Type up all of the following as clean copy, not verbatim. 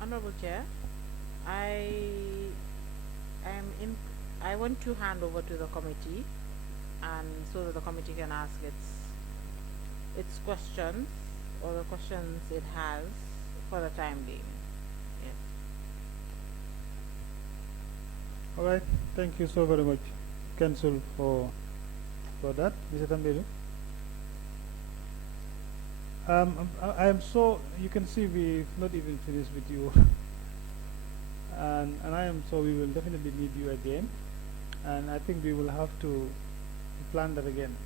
Honorable Chair, I am in. I want to hand over to the committee, and so that the committee can ask its questions or the questions it has for the time being. Yes. All right. Thank you so very much, Council, for that, Mr. Tambedou. I am so, you can see we've not even finished with you. And I am so we will definitely need you again. And I think we will have to plan that again.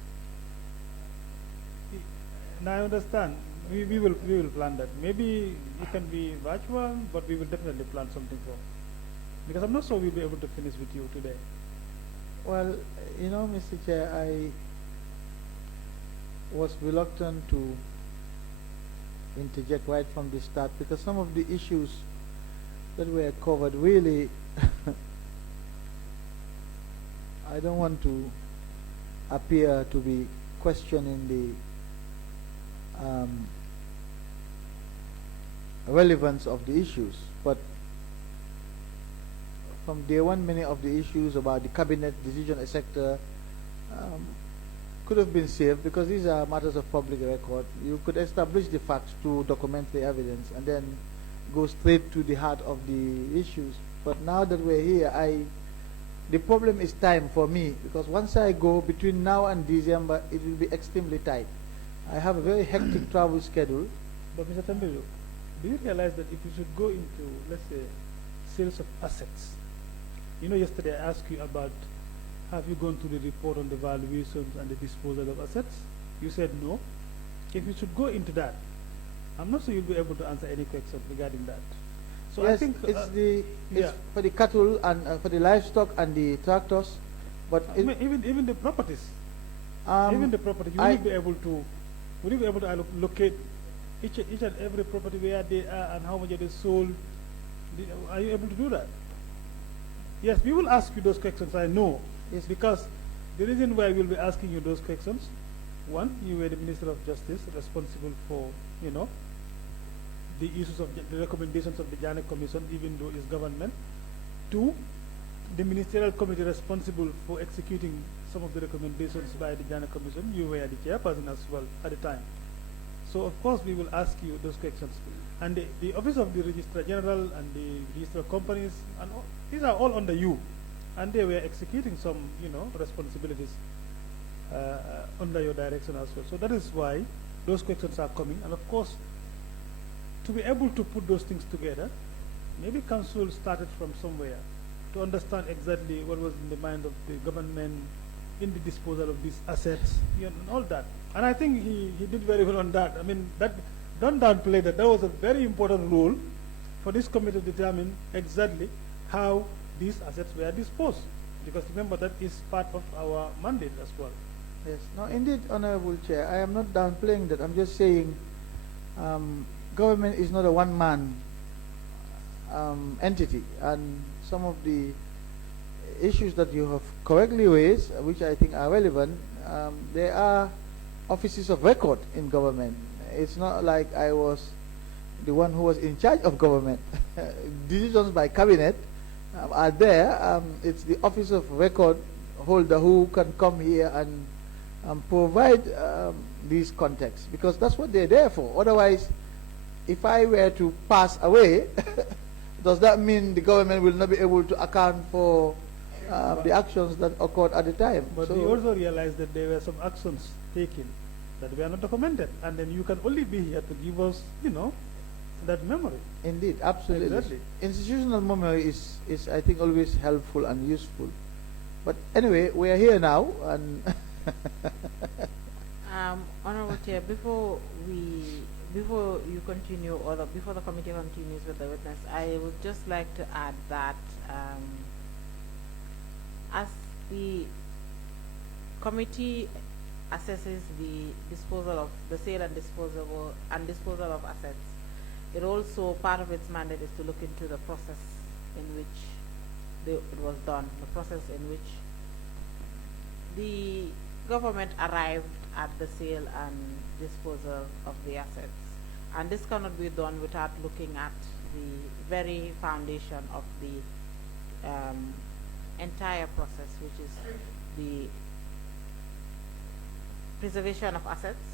And I understand. We will plan that. Maybe it can be virtual, but we will definitely plan something for. Because I'm not sure we'll be able to finish with you today. Well, Mr. Chair, I was reluctant to interject right from the start because some of the issues that were covered really I don't want to appear to be questioning the relevance of the issues, but from day one many of the issues about the cabinet decision, etc., could have been saved because these are matters of public record. You could establish the facts to document the evidence and then go straight to the heart of the issues. But now that we're here, the problem is time for me because once I go between now and December, it will be extremely tight. I have a very hectic travel schedule. But Mr. Tambedou, do you realize that if you should go into, let's say, sales of assets, yesterday I asked you about have you gone through the report on the valuations and the disposal of assets? You said no. If you should go into that, I'm not sure you'll be able to answer any questions regarding that. So yes, I think it's for the cattle and for the livestock and the tractors, but even the properties, even the property, will you be able to locate each and every property where they are and how much they sold? Are you able to do that? Yes, we will ask you those questions. I know. Yes, because the reason why we'll be asking you those questions, one, you were the Minister of Justice, responsible for, the issues of the recommendations of the Janet Commission, even though it's government. Two, the ministerial committee responsible for executing some of the recommendations by the Janet Commission. You were the chairperson as well at the time. So of course we will ask you those questions. And the Office of the Registrar General and the Register of Companies, and these are all under you. And they were executing some, responsibilities under your direction as well. So that is why those questions are coming. And of course, to be able to put those things together, maybe Council started from somewhere to understand exactly what was in the mind of the government in the disposal of these assets, and all that. And I think he did very well on that. I mean, don't downplay that. That was a very important role for this committee to determine exactly how these assets were disposed. Because remember, that is part of our mandate as well. Yes. No, indeed, Honorable Chair, I am not downplaying that. I'm just saying government is not a one-man entity. And some of the issues that you have correctly raised, which I think are relevant, there are offices of record in government. It's not like I was the one who was in charge of government. Decisions by cabinet are there. It's the office of record holder who can come here and provide these contexts, because that's what they're there for. Otherwise, if I were to pass away, does that mean the government will not be able to account for the actions that occurred at the time? But we also realized that there were some actions taken that were not documented, and then you can only be here to give us, that memory. Indeed, absolutely. Exactly. Institutional memory is I think always helpful and useful. But anyway, we are here now, and Honorable Chair, before you continue, or before the committee continues with the witness, I would just like to add that as the committee assesses the sale and disposal of assets, it also, part of its mandate is to look into the process in which it was done, the process in which the government arrived at the sale and disposal of the assets. And this cannot be done without looking at the very foundation of the entire process, which is the preservation of assets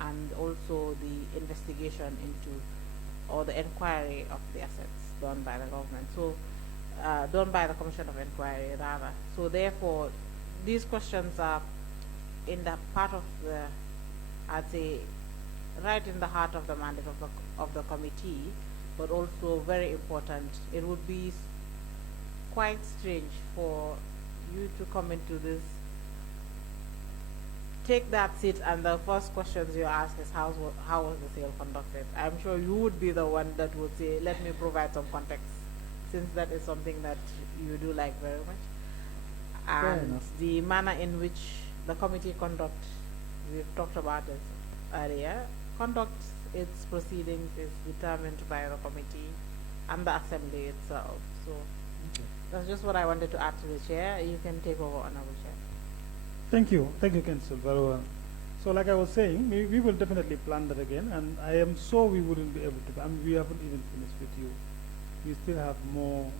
and also the investigation into or the inquiry of the assets done by the government. So done by the Commission of Inquiry rather. So therefore these questions are in the part of the, I'd say, right in the heart of the mandate of the committee, but also very important. It would be quite strange for you to come into this, take that seat, and the first questions you ask is how was the sale conducted? I'm sure you would be the one that would say, let me provide some context, since that is something that you do like very much. And the manner in which the committee conducts, we've talked about it earlier, conducts its proceedings is determined by the committee and the assembly itself. So that's just what I wanted to add to the chair. You can take over, Honorable Chair. Thank you, Council. Very well. So like I was saying, we will definitely plan that again, and I am sure we wouldn't be able to. I mean, we haven't even finished with you. We still have more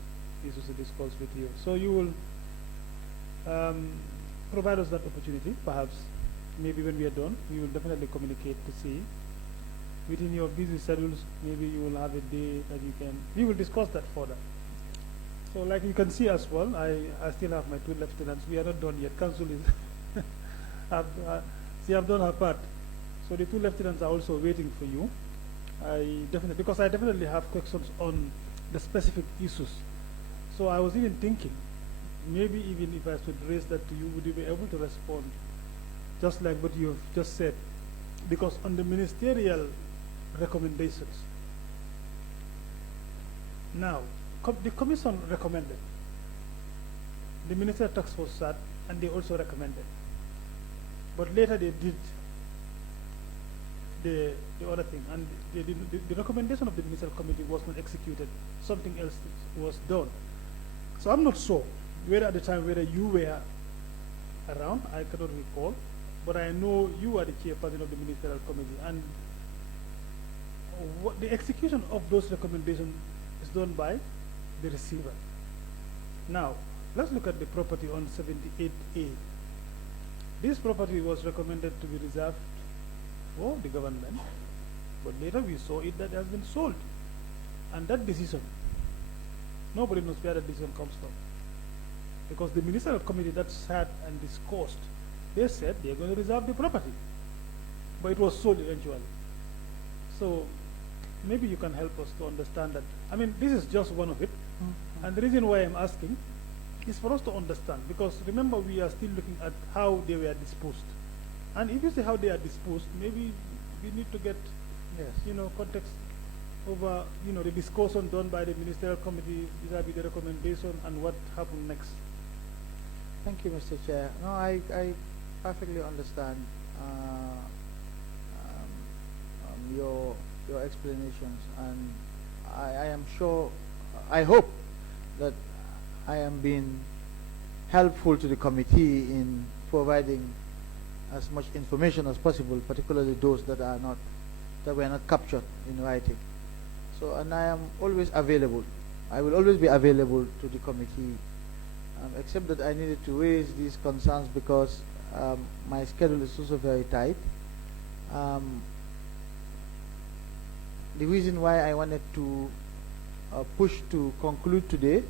issues to discuss with you. So you will provide us that opportunity. Perhaps, maybe when we are done, we will definitely communicate to see. Within your busy schedules, maybe you will have a day that you can. We will discuss that further. So like you can see as well, I still have my 2 lieutenants. We are not done yet. Council is she have done her part. So the 2 lieutenants are also waiting for you. Because I definitely have questions on the specific issues. So I was even thinking, maybe even if I should raise that to you, would you be able to respond just like what you have just said? Because on the ministerial recommendations, now, the commission recommended. The ministerial task force sat and they also recommended. But later they did the other thing, and the recommendation of the ministerial committee was not executed. Something else was done. So I'm not sure whether at the time whether you were around, I cannot recall, but I know you are the chairperson of the ministerial committee, and the execution of those recommendations is done by the receiver. Now, let's look at the property on 78A. This property was recommended to be reserved for the government, but later we saw it that it has been sold. And that decision, nobody knows where that decision comes from. Because the ministerial committee that sat and discussed, they said they're going to reserve the property. But it was sold eventually. So maybe you can help us to understand that. I mean, this is just one of it. And the reason why I'm asking is for us to understand, because remember we are still looking at how they were disposed. And if you see how they are disposed, maybe we need to get, context over, the discussion done by the ministerial committee vis-a-vis the recommendation and what happened next. Thank you, Mr. Chair. No, I perfectly understand your explanations, and I am sure, I hope that I am being helpful to the committee in providing as much information as possible, particularly those that were not captured in writing. So, and I am always available. I will always be available to the committee, except that I needed to raise these concerns because my schedule is also very tight. The reason why I wanted to push to conclude today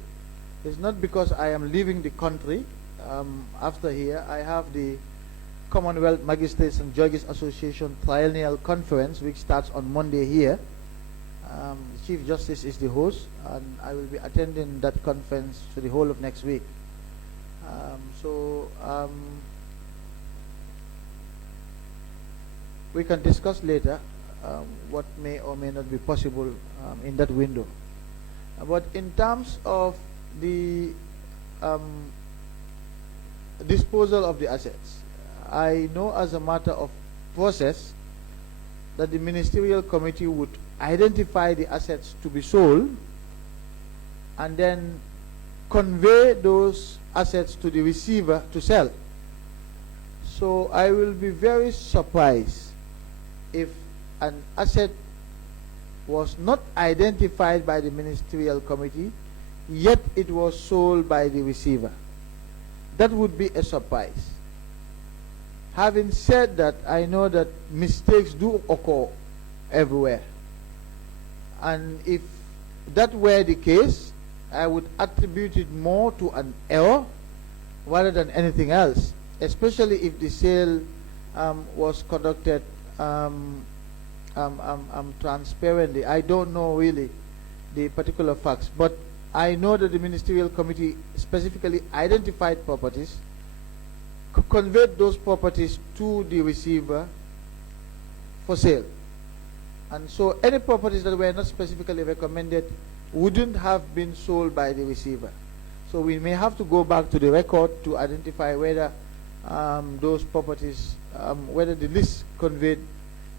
is not because I am leaving the country. After here, I have the Commonwealth Magistrates and Judges Association Triennial Conference, which starts on Monday here. The Chief Justice is the host, and I will be attending that conference for the whole of next week. We can discuss later what may or may not be possible in that window. But in terms of the disposal of the assets, I know as a matter of process that the ministerial committee would identify the assets to be sold and then convey those assets to the receiver to sell. So I will be very surprised if an asset was not identified by the ministerial committee, yet it was sold by the receiver. That would be a surprise. Having said that, I know that mistakes do occur everywhere. And if that were the case, I would attribute it more to an error rather than anything else, especially if the sale was conducted transparently. I don't know really the particular facts, but I know that the ministerial committee specifically identified properties, conveyed those properties to the receiver for sale. And so any properties that were not specifically recommended wouldn't have been sold by the receiver. So we may have to go back to the record to identify whether those properties, whether the list conveyed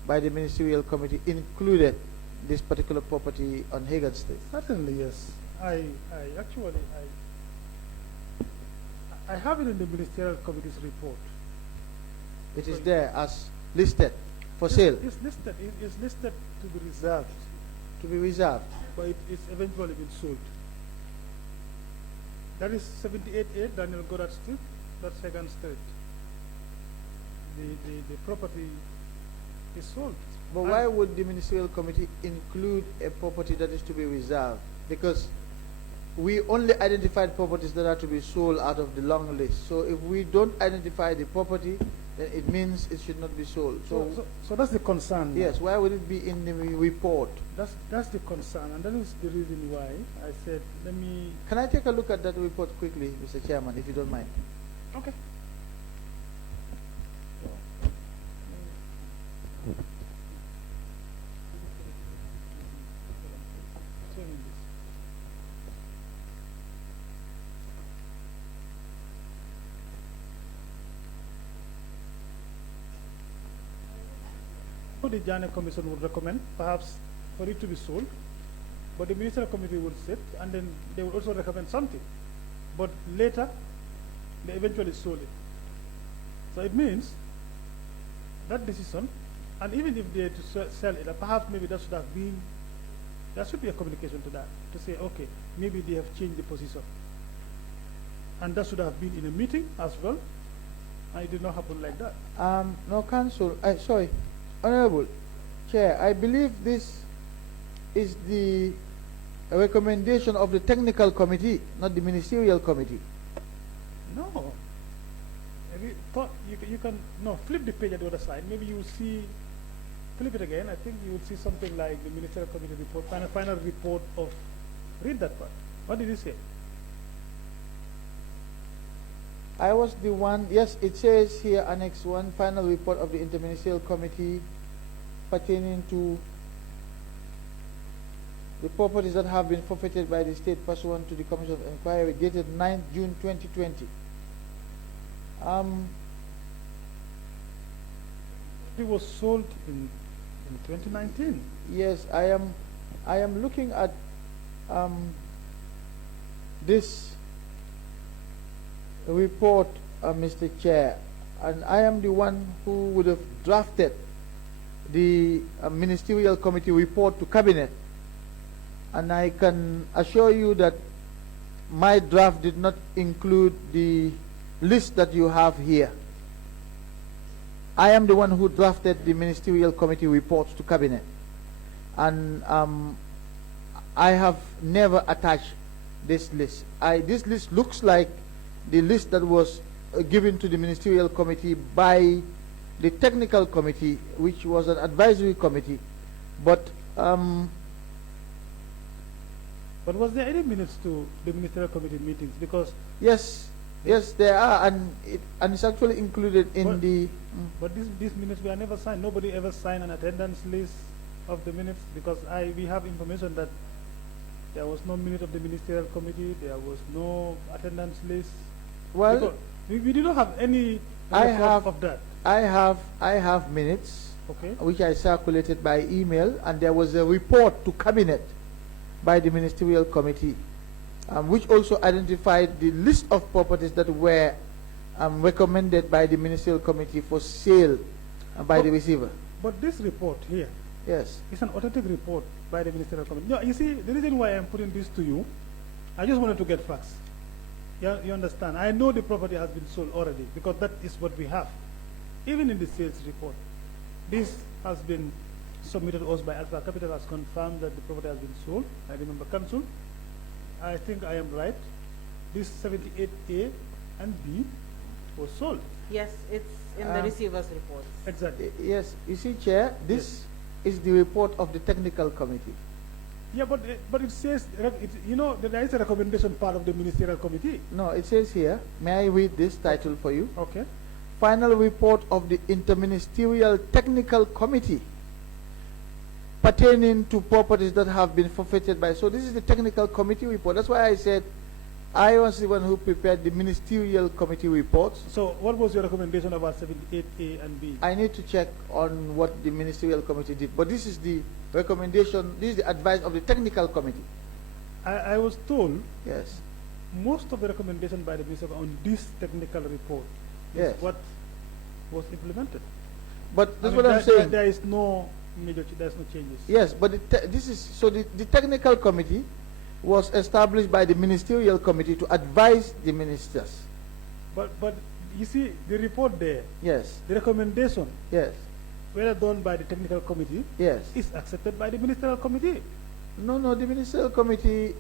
by the ministerial committee included this particular property on Hagan Street. Certainly, yes. I have it in the ministerial committee's report. It is there as listed for sale. It's listed to be reserved. To be reserved. But it's eventually been sold. That is 78A Daniel Goddard Street, that's Hagan Street. The property is sold. But why would the ministerial committee include a property that is to be reserved? Because we only identified properties that are to be sold out of the long list. So if we don't identify the property, then it means it should not be sold. So that's the concern. Yes, why would it be in the report? That's the concern, and that is the reason why I said, let me... Can I take a look at that report quickly, Mr. Chairman, if you don't mind? Okay. The Janneh Commission would recommend perhaps for it to be sold, but the ministerial committee would sit and then they would also recommend something, but later they eventually sold it. So it means that decision, and even if they had to sell it, perhaps maybe there should be a communication to that, to say, okay, maybe they have changed the position, and that should have been in a meeting as well, and it did not happen like that. No, Council, sorry, Honorable Chair, I believe this is the recommendation of the technical committee, not the ministerial committee. No. Maybe thought you can flip the page at the other side. Maybe you will see, flip it again. I think you will see something like the ministerial committee report, final report of. Read that part. What did it say? I was the one, yes, it says here, Annex 1, final report of the Interministerial Committee pertaining to the properties that have been forfeited by the state pursuant to the Commission of Inquiry dated 9th June 2020. It was sold in 2019. Yes, I am looking at this report, Mr. Chair, and I am the one who would have drafted the ministerial committee report to cabinet, and I can assure you that my draft did not include the list that you have here. I am the one who drafted the ministerial committee reports to cabinet, and I have never attached this list. This list looks like the list that was given to the ministerial committee by the technical committee, which was an advisory committee. But was there any minutes to the ministerial committee meetings? Because yes, there are, and it's actually included in the. But these minutes were never signed. Nobody ever signed an attendance list of the minutes, because we have information that there was no minute of the ministerial committee. There was no attendance list. Well, we did not have any record of that. I have minutes, okay, which I circulated by email, and there was a report to cabinet by the ministerial committee, which also identified the list of properties that were recommended by the ministerial committee for sale by the receiver. But this report here, Yes. It's an authentic report by the ministerial committee. No, you see, the reason why I'm putting this to you, I just wanted to get facts. You understand? I know the property has been sold already because that is what we have. Even in the sales report, this has been submitted to us by Alpha Capital has confirmed that the property has been sold. I remember council. I think I am right. This 78A and B was sold. Yes, it's in the receiver's report. Exactly. Yes. You see, Chair, this is the report of the technical committee. Yeah, but it says, you know, there is a recommendation part of the ministerial committee. No, it says here, may I read this title for you? Okay. Final report of the Interministerial Technical Committee pertaining to properties that have been forfeited by. So this is the technical committee report. That's why I said I was the one who prepared the ministerial committee reports. So what was your recommendation about 78A and B? I need to check on what the ministerial committee did. But this is the recommendation, this is the advice of the technical committee. I was told Yes. most of the recommendation by the minister on this technical report is Yes. what was implemented. But that's I what mean, I'm saying. There is no major, there's no changes. Yes, but this is, so the technical committee was established by the ministerial committee to advise the ministers. But you see, the report there, Yes, the recommendation, yes, whether done by the technical committee, yes. is accepted by the ministerial committee. No, no, the ministerial committee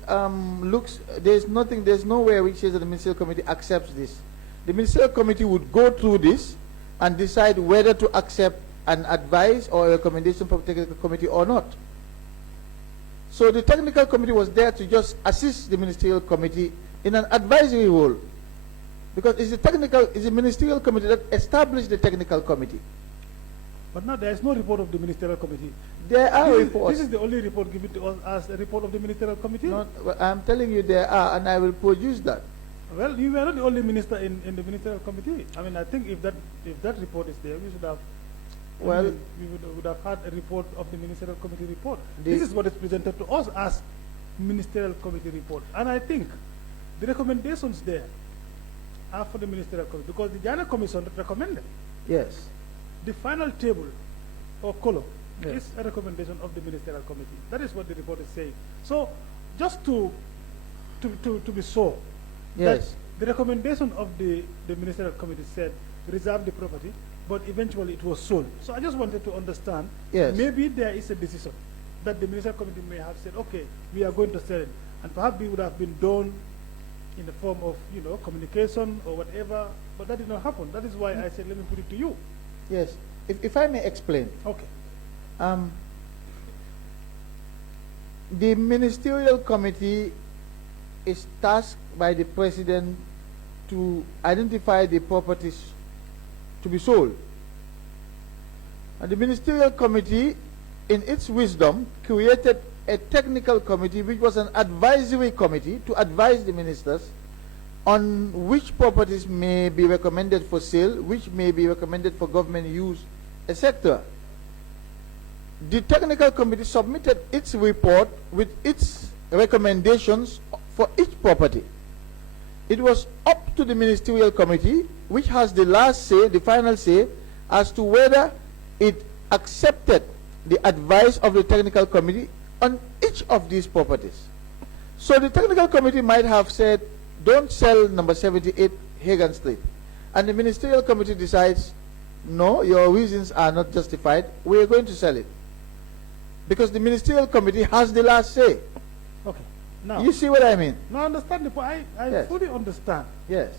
looks, there's nothing, there's nowhere which says that the ministerial committee accepts this. The ministerial committee would go through this and decide whether to accept an advice or a recommendation from the technical committee or not. So the technical committee was there to just assist the ministerial committee in an advisory role. Because it's the ministerial committee that established the technical committee. But now there is no report of the ministerial committee. There are This reports. is the only report given to us as a report of the ministerial committee. Not, well, I'm telling you there are, and I will produce that. Well, you were not the only minister in the ministerial committee. I mean, I think if that report is there, we should have. Well, we would have had a report of the ministerial committee report. The- This is what is presented to us as ministerial committee report, and I think the recommendations there are for the ministerial committee because the Jana Commission recommended. Yes. The final table or column Yes. is a recommendation of the ministerial committee. That is what the report is saying. So, just to be sure, Yes. that the recommendation of the ministerial committee said reserve the property, but eventually it was sold. So I just wanted to understand, Yes. maybe there is a decision that the ministerial committee may have said, okay, we are going to sell it, and perhaps it would have been done in the form of, you know, communication or whatever, but that did not happen. That is why I said, let me put it to you. Yes. If I may explain, Okay. the ministerial committee is tasked by the president to identify the properties to be sold. And the ministerial committee, in its wisdom, created a technical committee which was an advisory committee to advise the ministers on which properties may be recommended for sale, which may be recommended for government use, etc. The technical committee submitted its report with its recommendations for each property. It was up to the ministerial committee, which has the last say, the final say, as to whether it accepted the advice of the technical committee on each of these properties. So the technical committee might have said, don't sell number 78 Hagan Street. And the ministerial committee decides, no, your reasons are not justified, we are going to sell it. Because the ministerial committee has the last say. Okay. Now, You see what I mean? now understand the point. I Yes. fully understand. Yes.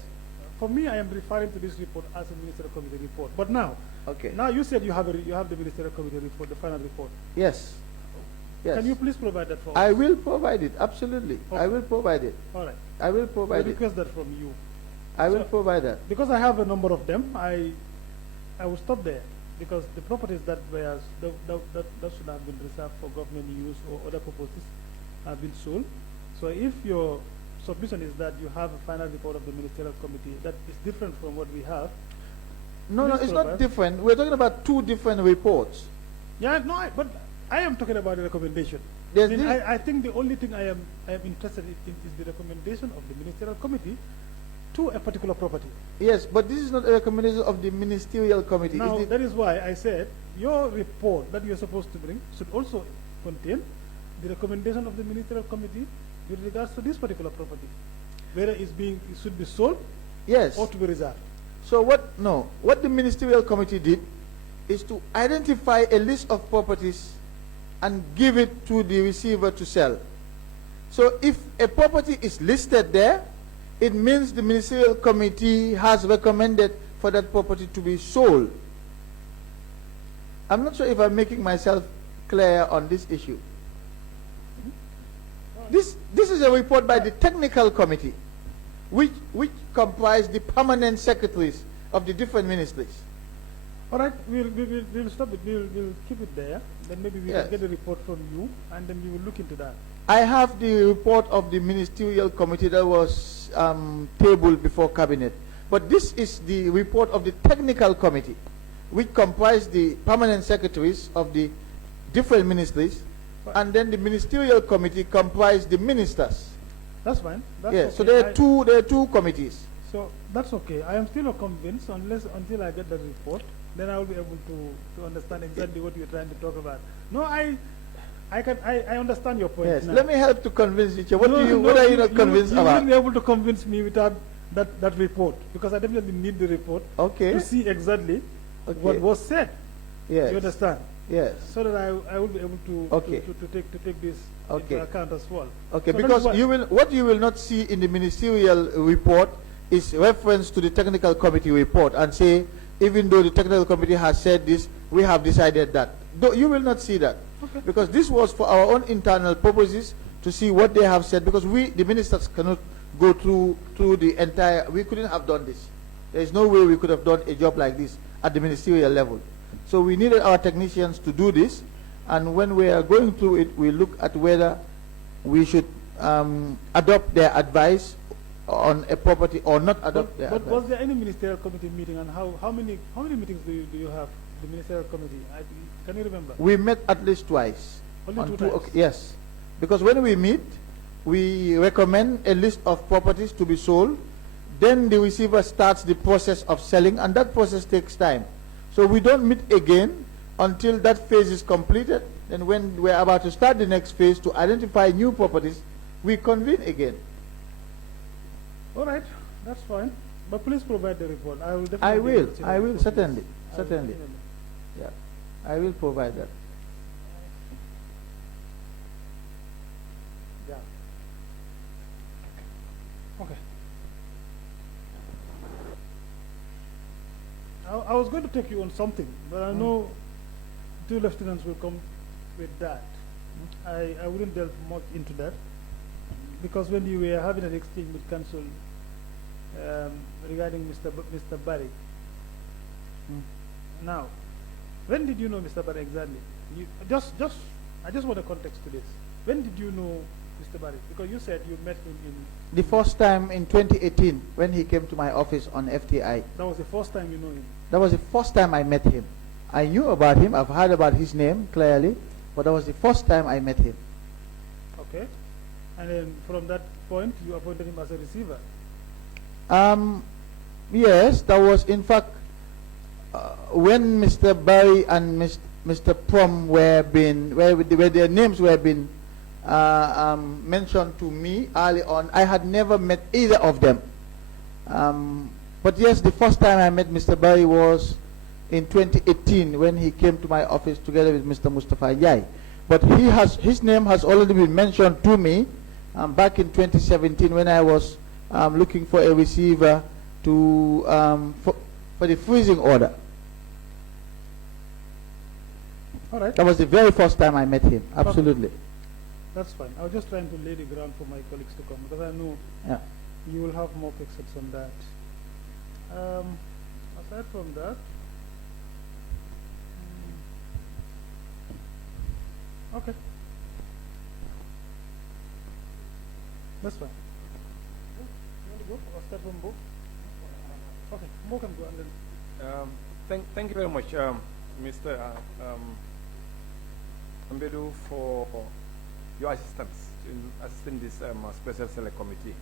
For me, I am referring to this report as a ministerial committee report. But now, Okay. now you said you have the ministerial committee report, the final report. Yes. Yes. Can you please provide that for us? I will provide it, absolutely. I Okay. will provide it. All right. I will I provide it. request that from you. I will So- provide that. Because I have a number of them, I will stop there. Because the properties that were that should have been reserved for government use or other purposes have been sold. So if your submission is that you have a final report of the ministerial committee that is different from what we have. No, no, Please it's not provide. different. We're talking about two different reports. Yeah, no, but I am talking about the recommendation. There's Then this- I think the only thing I am interested in is the recommendation of the ministerial committee to a particular property. Yes, but this is not a recommendation of the ministerial committee. Now, Is it? that is why I said your report that you're supposed to bring should also contain the recommendation of the ministerial committee with regards to this particular property, whether it should be sold Yes. or to be reserved. So what the ministerial committee did is to identify a list of properties and give it to the receiver to sell. So if a property is listed there, it means the ministerial committee has recommended for that property to be sold. I'm not sure if I'm making myself clear on this issue. This is a report by the technical committee, which comprise the permanent secretaries of the different ministries. All right, we'll stop it. We'll keep it there. Then maybe we Yes. can get a report from you, and then we will look into that. I have the report of the ministerial committee that was tabled before cabinet. But this is the report of the technical committee, which comprise the permanent secretaries of the different ministries, and then the ministerial committee comprise the ministers. That's fine. That's Yes. okay. So there are two committees. So that's okay. I am still not convinced until I get the report. Then I will be able to understand exactly what you're trying to talk about. No, I understand your point. Yes. Now. Let me help to convince you. What No, what no, are you not convinced you about? wouldn't be able to convince me without that report, because I definitely need the report Okay. to see exactly Okay. what was said. Yes. You understand? Yes. So that I will be able to Okay. to take this Okay. into account as well. Okay, So that is because what- what you will not see in the ministerial report is reference to the technical committee report and say, even though the technical committee has said this, we have decided that. You will not see that. Okay. Because this was for our own internal purposes to see what they have said, because we, the ministers, cannot go through the entire, we couldn't have done this. There is no way we could have done a job like this at the ministerial level. So we needed our technicians to do this, and when we are going through it, we look at whether we should adopt their advice on a property or not adopt their But advice. was there any ministerial committee meeting, and how many meetings do you have, the ministerial committee? Can you remember? We met at least twice. Only On two times? Yes. Because when we meet, we recommend a list of properties to be sold. Then the receiver starts the process of selling, and that process takes time. So we don't meet again until that phase is completed. Then when we're about to start the next phase to identify new properties, we convene again. All right, that's fine. But please provide the report. I will definitely. I will. let you I know will, before certainly. this. I will Certainly. definitely. Yeah. I will provide that. Yeah. Okay. I was going to take you on something, but I know two lieutenants will come with that. I wouldn't delve much into that, because when you were having an exchange with council regarding Mr. Barry. Now, when did you know Mr. Barry exactly? I just want a context to this. When did you know Mr. Barry? Because you said you met him in. The first time in 2018 when he came to my office on FTI. That was the first time you know him. That was the first time I met him. I knew about him. I've heard about his name clearly, but that was the first time I met him. Okay. And then from that point, you appointed him as a receiver. Yes, that was in fact when Mr. Barry and Mr. Prom where their names were being mentioned to me early on. I had never met either of them. But yes, the first time I met Mr. Barry was in 2018 when he came to my office together with Mr. Mustafa Yai. But his name has already been mentioned to me back in 2017 when I was looking for a receiver to for the freezing order. All right. That was the very first time I met him. Absolutely. That's fine. I was just trying to lay the ground for my colleagues to come, because I know Yeah. you will have more pictures on that. Aside from that, okay, that's fine. You want to go or start from Bo? Okay, Bo can go and then. Thank you very much, Mr. Tambedou, for your assistance in assisting this special select committee.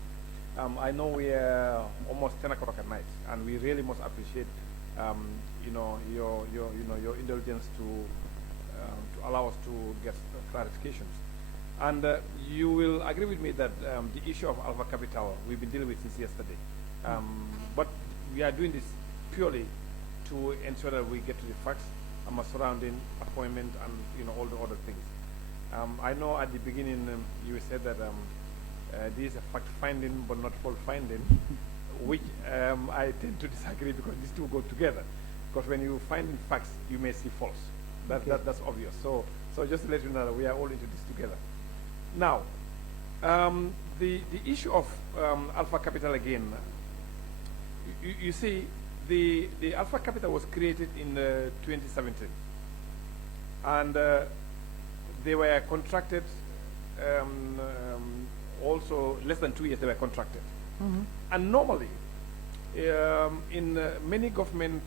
I know we are almost 10 o'clock at night, and we really must appreciate, your indulgence to allow us to get clarifications. And you will agree with me that the issue of Alpha Capital we've been dealing with since yesterday. But we are doing this purely to ensure that we get to the facts surrounding appointment and all the other things. I know at the beginning you said that this is a fact finding but not fault finding, which I tend to disagree because these two go together. Because when you find in facts, you may see false. That's obvious. So just to let you know that we are all into this together. Now, the issue of Alpha Capital again. You see, the Alpha Capital was created in 2017, and they were contracted. Also, less than 2 years they were contracted. And normally, in many government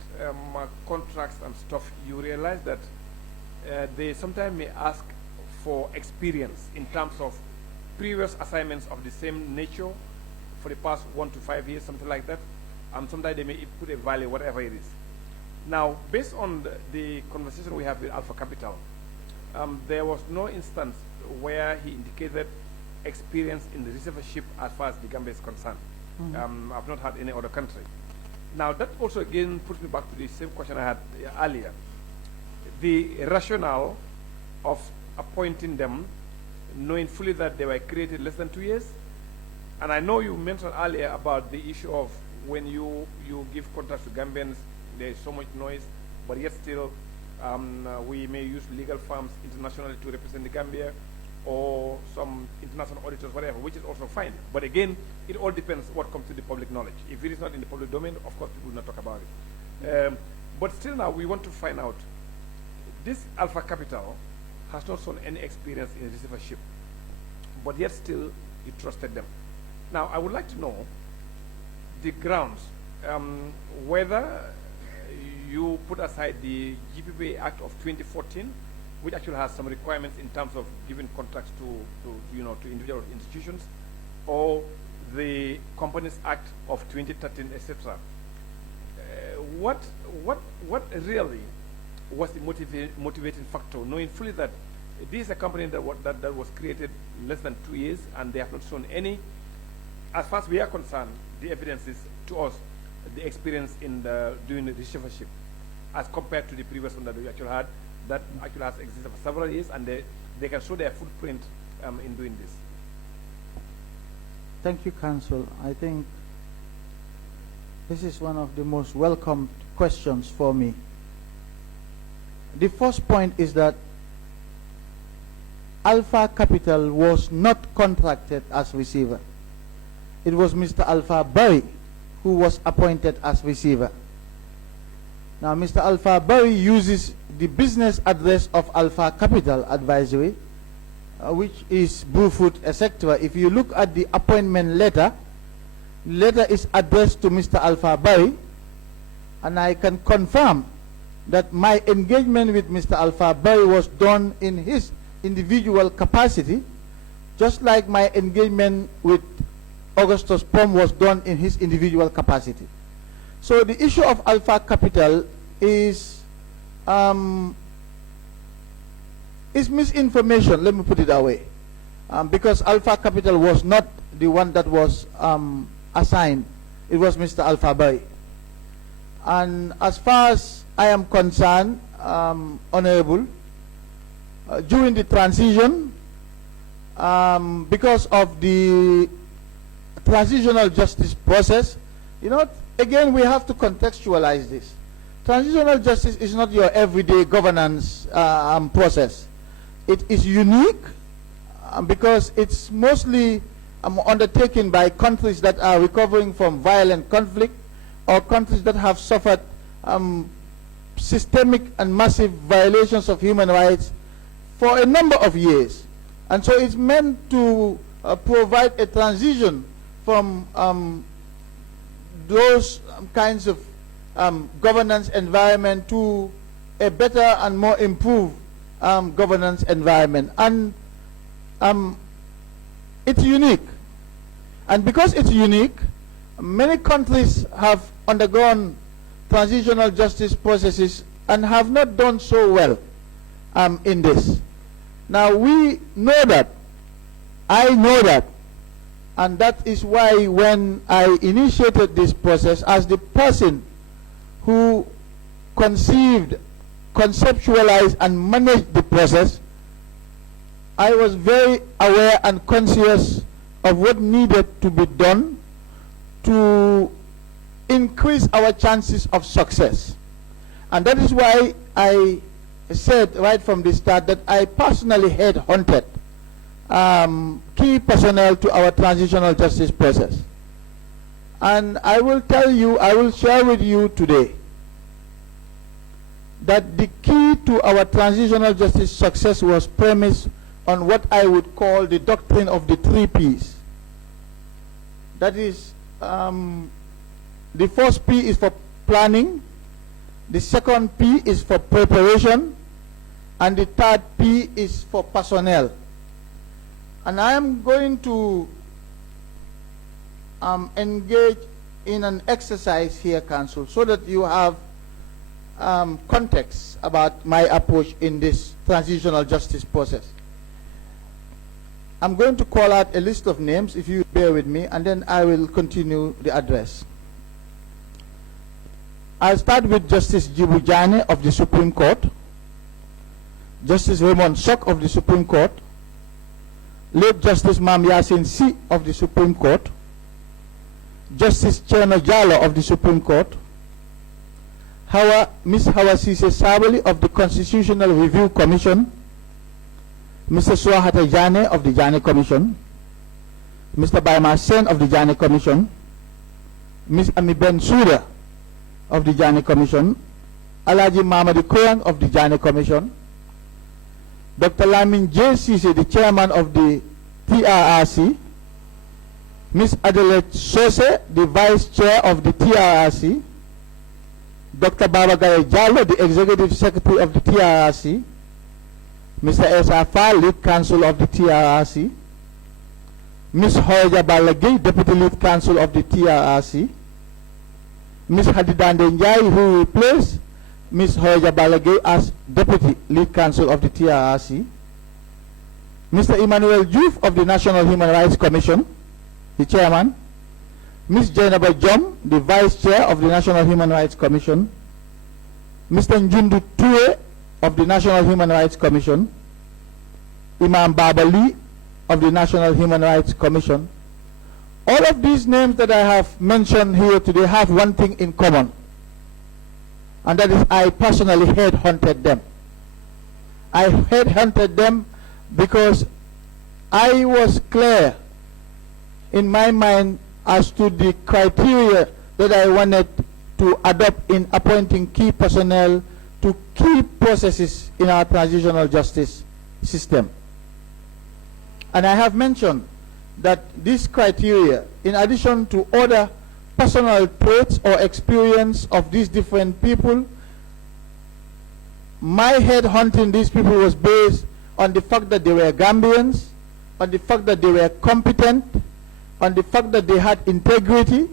contracts and stuff, you realize that they sometimes may ask for experience in terms of previous assignments of the same nature for the past 1 to 5 years, something like that. Sometimes they may put a value, whatever it is. Now, based on the conversation we have with Alpha Capital, there was no instance where he indicated experience in the receivership as far as the Gambia is concerned. I've not had any other country. Now, that also again puts me back to the same question I had earlier. The rationale of appointing them, knowing fully that they were created less than 2 years. And I know you mentioned earlier about the issue of when you give contracts to Gambians, there is so much noise, but yet still we may use legal firms internationally to represent the Gambia, or some international auditors, whatever, which is also fine. But again, it all depends what comes to the public knowledge. If it is not in the public domain, of course, people will not talk about it. But still now, we want to find out, this Alpha Capital has not shown any experience in receivership, but yet still, you trusted them. Now, I would like to know the grounds, whether you put aside the GPPA Act of 2014, which actually has some requirements in terms of giving contracts to individual institutions, or the Companies Act of 2013, etc. What really was the motivating factor, knowing fully that this is a company that was created less than 2 years, and they have not shown any, as far as we are concerned, the evidence is to us the experience in doing the receivership, as compared to the previous one that we actually had, that actually has existed for several years, and they can show their footprint in doing this. Thank you, Council. I think this is one of the most welcome questions for me. The first point is that Alpha Capital was not contracted as receiver. It was Mr. Alpha Barry who was appointed as receiver. Now, Mr. Alpha Barry uses the business address of Alpha Capital Advisory, which is Brewfoot, etc. If you look at the appointment letter, letter is addressed to Mr. Alpha Barry, and I can confirm that my engagement with Mr. Alpha Barry was done in his individual capacity, just like my engagement with Augustus Pom was done in his individual capacity. So the issue of Alpha Capital is misinformation, let me put it that way, because Alpha Capital was not the one that was assigned. It was Mr. Alpha Barry. And as far as I am concerned, Honorable, during the transition, because of the transitional justice process, again, we have to contextualize this. Transitional justice is not your everyday governance process. It is unique because it's mostly undertaken by countries that are recovering from violent conflict, or countries that have suffered systemic and massive violations of human rights for a number of years. And so it's meant to provide a transition from those kinds of governance environment to a better and more improved governance environment. And it's unique. And because it's unique, many countries have undergone transitional justice processes and have not done so well in this. Now we know that, I know that, and that is why when I initiated this process as the person who conceived, conceptualized and managed the process, I was very aware and conscious of what needed to be done to increase our chances of success. And that is why I said right from the start that I personally headhunted key personnel to our transitional justice process. And I will tell you, I will share with you today that the key to our transitional justice success was premised on what I would call the doctrine of the 3 Ps. That is, the first P is for planning, the second P is for preparation, and the third P is for personnel. And I am going to engage in an exercise here, Council, so that you have context about my approach in this transitional justice process. I'm going to call out a list of names, if you bear with me, and then I will continue the address. I'll start with Justice Jibu Jane of the Supreme Court, Justice Raymond Sok of the Supreme Court, late Justice Mam Yasin Si of the Supreme Court, Justice Cherno Jallo of the Supreme Court, Ms. Hawa Sise Sabali of the Constitutional Review Commission, Mr. Suahata Jane of the Jane Commission, Mr. Baima Sen of the Jane Commission, Ms. Ami Ben Suda of the Jane Commission, Alaji Mamadi Koyang of the Jane Commission, Dr. Lamin J. Sise, the Chairman of the TRRC, Ms. Adelaide Sose, the Vice Chair of the TRRC, Dr. Babagay Jallo, the Executive Secretary of the TRRC, Mr. S.R. Fall, Lead Counsel of the TRRC, Ms. Hoya Balagi, Deputy Lead Counsel of the TRRC, Ms. Hadidande Njai, who replaced Ms. Hoya Balagi as Deputy Lead Counsel of the TRRC, Mr. Emmanuel Juf of the National Human Rights Commission, the Chairman, Ms. Jainaba Jom, the Vice Chair of the National Human Rights Commission, Mr. Njundu Ture of the National Human Rights Commission, Imam Babali of the National Human Rights Commission. All of these names that I have mentioned here today have one thing in common, and that is I personally headhunted them. I headhunted them because I was clear in my mind as to the criteria that I wanted to adopt in appointing key personnel to key processes in our transitional justice system. And I have mentioned that this criteria, in addition to other personal traits or experience of these different people, my headhunting these people was based on the fact that they were Gambians, on the fact that they were competent, on the fact that they had integrity,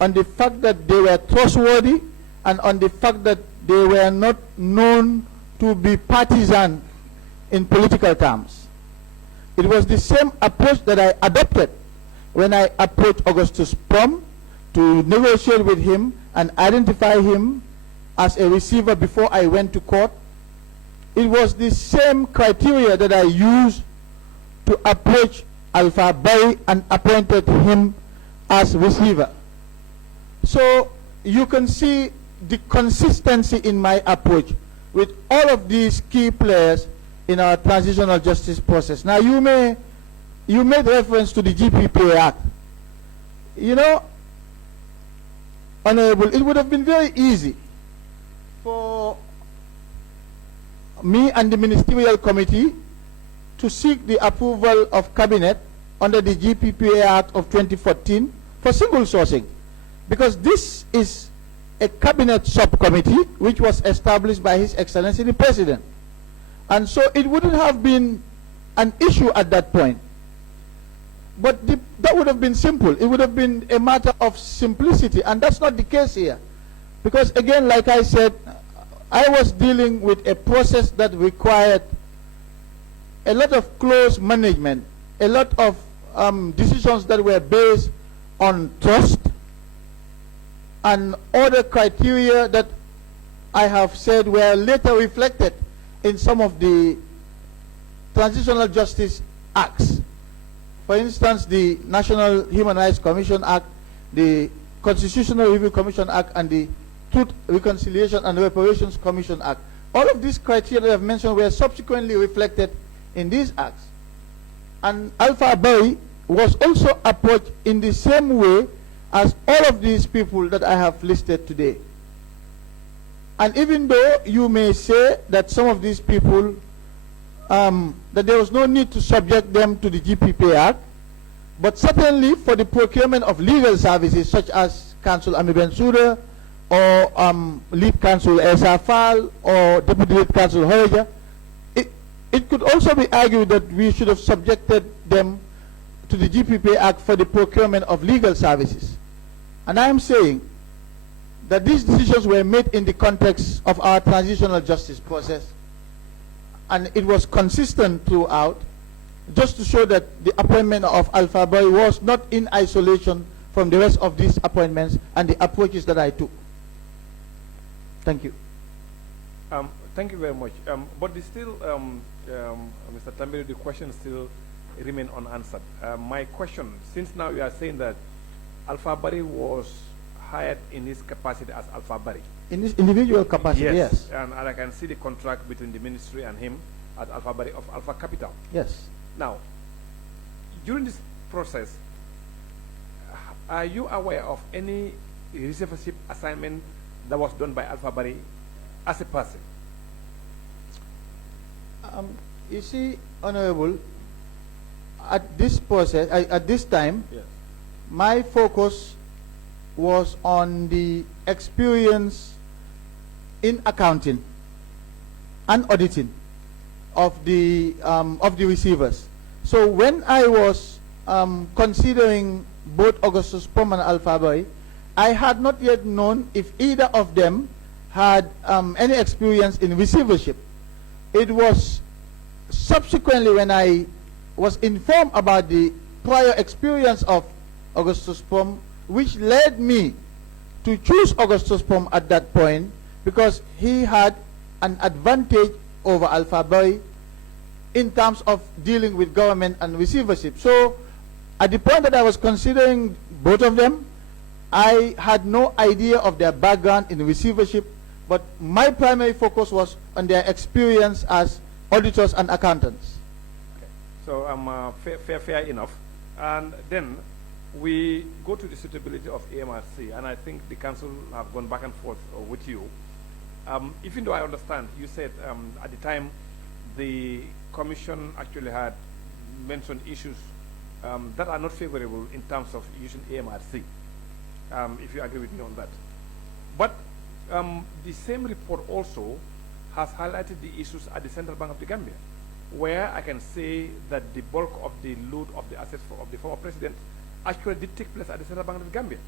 on the fact that they were trustworthy, and on the fact that they were not known to be partisan in political terms. It was the same approach that I adopted when I approached Augustus Prom to negotiate with him and identify him as a receiver before I went to court. It was the same criteria that I used to approach Alpha Bay and appointed him as receiver. So you can see the consistency in my approach with all of these key players in our transitional justice process. Now you made reference to the GPPA Act. You know, Honorable, it would have been very easy for me and the Ministerial Committee to seek the approval of Cabinet under the GPPA Act of 2014 for single sourcing, because this is a Cabinet subcommittee which was established by His Excellency the President. And so it wouldn't have been an issue at that point. But the that would have been simple. It would have been a matter of simplicity, and that's not the case here. Because again, like I said, I was dealing with a process that required a lot of close management, a lot of decisions that were based on trust and other criteria that I have said were later reflected in some of the transitional justice acts. For instance, the National Human Rights Commission Act, the Constitutional Review Commission Act, and the Truth, Reconciliation and Reparations Commission Act. All of these criteria that I've mentioned were subsequently reflected in these acts. And Alpha Barry was also approached in the same way as all of these people that I have listed today. And even though you may say that some of these people, that there was no need to subject them to the GPP Act, but certainly for the procurement of legal services such as Counsel Ami Bensouda, or Lead Counsel Esafal, or Deputy Lead Counsel Horeja, it could also be argued that we should have subjected them to the GPP Act for the procurement of legal services. And I am saying that these decisions were made in the context of our transitional justice process, and it was consistent throughout, just to show that the appointment of Alpha Boy was not in isolation from the rest of these appointments and the approaches that I took. Thank you. Thank you very much. But still, Mr. Tambedou, the question still remain unanswered. My question, since now you are saying that Alpha Barry was hired in his capacity as Alpha Barry. In his individual capacity, yes. And I can see the contract between the ministry and him as Alpha Barry of Alpha Capital. Yes. Now, during this process, are you aware of any receivership assignment that was done by Alpha Barry as a person? You see, Honorable, at this process, at this time, yes, my focus was on the experience in accounting and auditing of the receivers. So when I was considering both Augustus Pom and Alpha Barry, I had not yet known if either of them had any experience in receivership. It was subsequently when I was informed about the prior experience of Augustus Pom, which led me to choose Augustus Pom at that point, because he had an advantage over Alpha Barry in terms of dealing with government and receivership. So at the point that I was considering both of them, I had no idea of their background in receivership, but my primary focus was on their experience as auditors and accountants. Okay. So fair enough. And then we go to the suitability of AMRC, and I think the council have gone back and forth with you. Even though I understand, you said at the time the commission actually had mentioned issues that are not favorable in terms of using AMRC, if you agree with me on that. But the same report also has highlighted the issues at the Central Bank of the Gambia, where I can say that the bulk of the loot of the assets of the former president actually did take place at the Central Bank of the Gambia.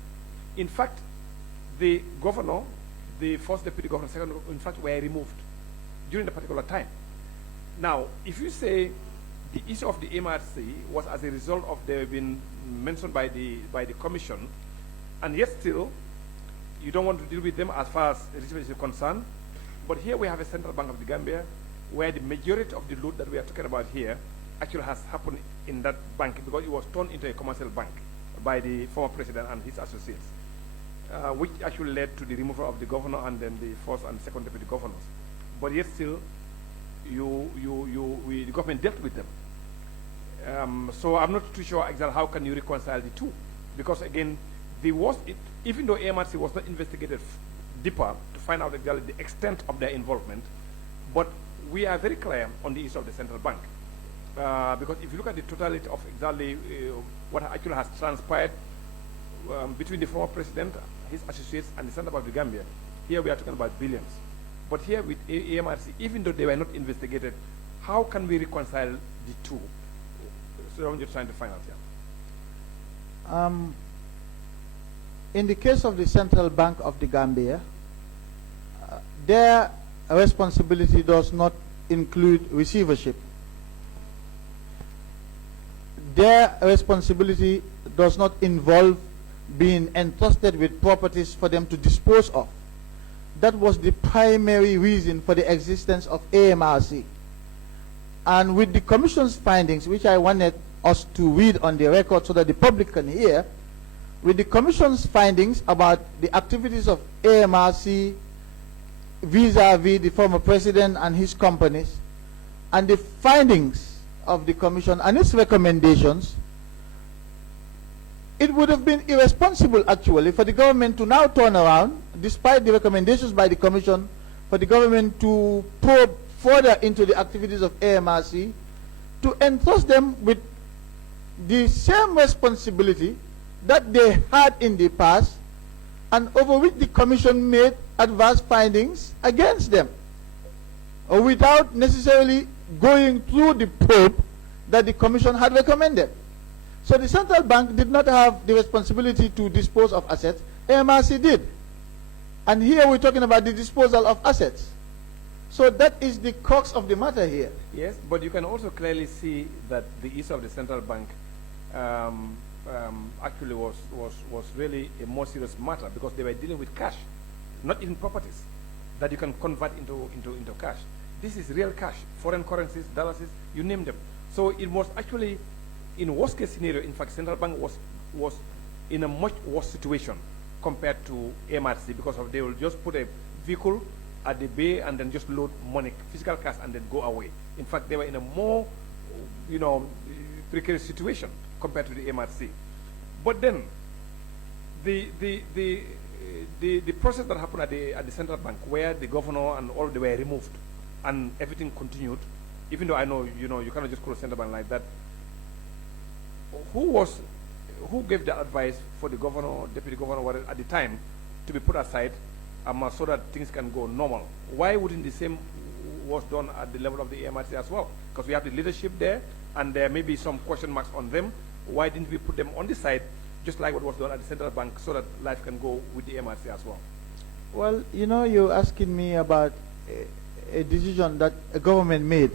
In fact, the governor, the first deputy governor, second, in fact, were removed during the particular time. Now, if you say the issue of the MRC was as a result of they been mentioned by the commission, and yet still you don't want to deal with them as far as receivership is concerned, but here we have a Central Bank of the Gambia where the majority of the loot that we are talking about here actually has happened in that bank, because it was turned into a commercial bank by the former president and his associates, which actually led to the removal of the governor and then the first and second deputy governors. But yet still, the government dealt with them. So I'm not too sure exactly how can you reconcile the two, because again, even though AMRC was not investigated deeper to find out exactly the extent of their involvement, but we are very clear on the issue of the central bank. Because if you look at the totality of exactly what actually has transpired between the former president, his associates, and the Central Bank of the Gambia, here we are talking about billions. But here with AMRC, even though they were not investigated, how can we reconcile the two? So I'm just trying to find out here. In the case of the Central Bank of the Gambia, their responsibility does not include receivership. Their responsibility does not involve being entrusted with properties for them to dispose of. That was the primary reason for the existence of AMRC. And with the Commission's findings, which I wanted us to read on the record so that the public can hear, with the Commission's findings about the activities of AMRC vis-a-vis the former president and his companies, and the findings of the Commission and its recommendations, it would have been irresponsible actually for the government to now turn around, despite the recommendations by the Commission, for the government to probe further into the activities of AMRC, to entrust them with the same responsibility that they had in the past, and over which the Commission made adverse findings against them, or without necessarily going through the probe that the Commission had recommended. So the Central Bank did not have the responsibility to dispose of assets. AMRC did. And here we're talking about the disposal of assets. So that is the crux of the matter here. Yes, but you can also clearly see that the issue of the Central Bank actually was really a more serious matter, because they were dealing with cash, not even properties that you can convert into cash. This is real cash, foreign currencies, dollars, you name them. So it was actually, in worst case scenario, in fact, Central Bank was in a much worse situation compared to MRC, because they will just put a vehicle at the bay and then just load money, physical cash, and then go away. In fact, they were in a more, precarious situation compared to the MRC. But then, the process that happened at the Central Bank, where the governor and all, they were removed, and everything continued, even though I know, you cannot just close Central Bank like that. Who gave the advice for the governor, deputy governor, at the time, to be put aside, so that things can go normal? Why wouldn't the same was done at the level of the MRC as well? Because we have the leadership there, and there may be some question marks on them. Why didn't we put them on the side, just like what was done at the Central Bank, so that life can go with the MRC as well? Well, you're asking me about a decision that a government made.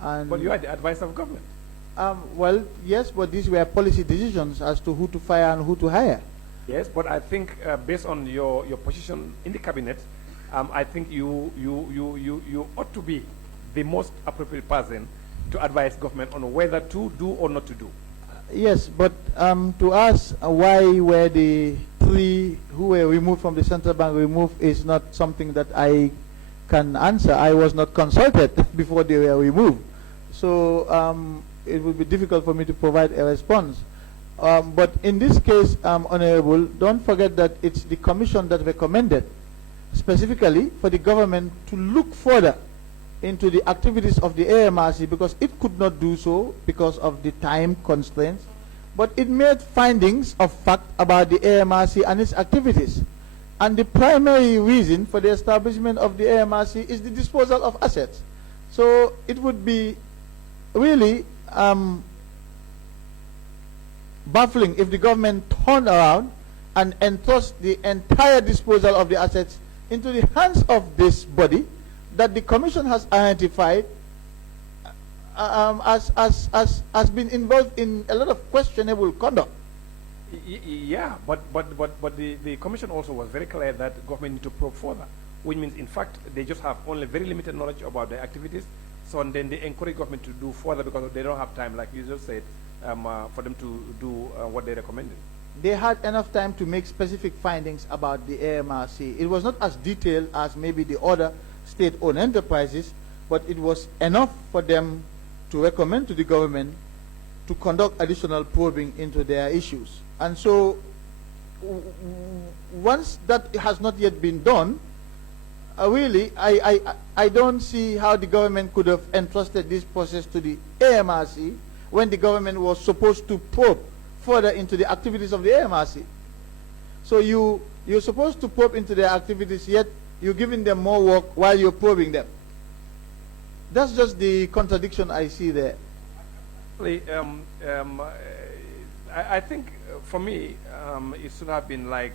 But you are the advisor of government. Well, yes, but these were policy decisions as to who to fire and who to hire. Yes, but I think based on your position in the cabinet, I think you ought to be the most appropriate person to advise government on whether to do or not to do. Yes, but to ask why were the 3 who were removed from the Central Bank removed is not something that I can answer. I was not consulted before they were removed. So it would be difficult for me to provide a response. But in this case, Honorable, don't forget that it's the Commission that recommended specifically for the government to look further into the activities of the AMRC, because it could not do so because of the time constraints. But it made findings of fact about the AMRC and its activities. And the primary reason for the establishment of the AMRC is the disposal of assets. So it would be really baffling if the government turned around and entrust the entire disposal of the assets into the hands of this body that the Commission has identified as being involved in a lot of questionable conduct. Yeah, but the Commission also was very clear that government need to probe further, which means in fact they just have only very limited knowledge about their activities. So and then they encourage government to do further because they don't have time, like you just said, for them to do what they recommended. They had enough time to make specific findings about the AMRC. It was not as detailed as maybe the other state-owned enterprises, but it was enough for them to recommend to the government to conduct additional probing into their issues. And so once that has not yet been done, really, I don't see how the government could have entrusted this process to the AMRC when the government was supposed to probe further into the activities of the AMRC. So you're supposed to probe into their activities, yet you're giving them more work while you're probing them. That's just the contradiction I see there. I think for me, it should have been like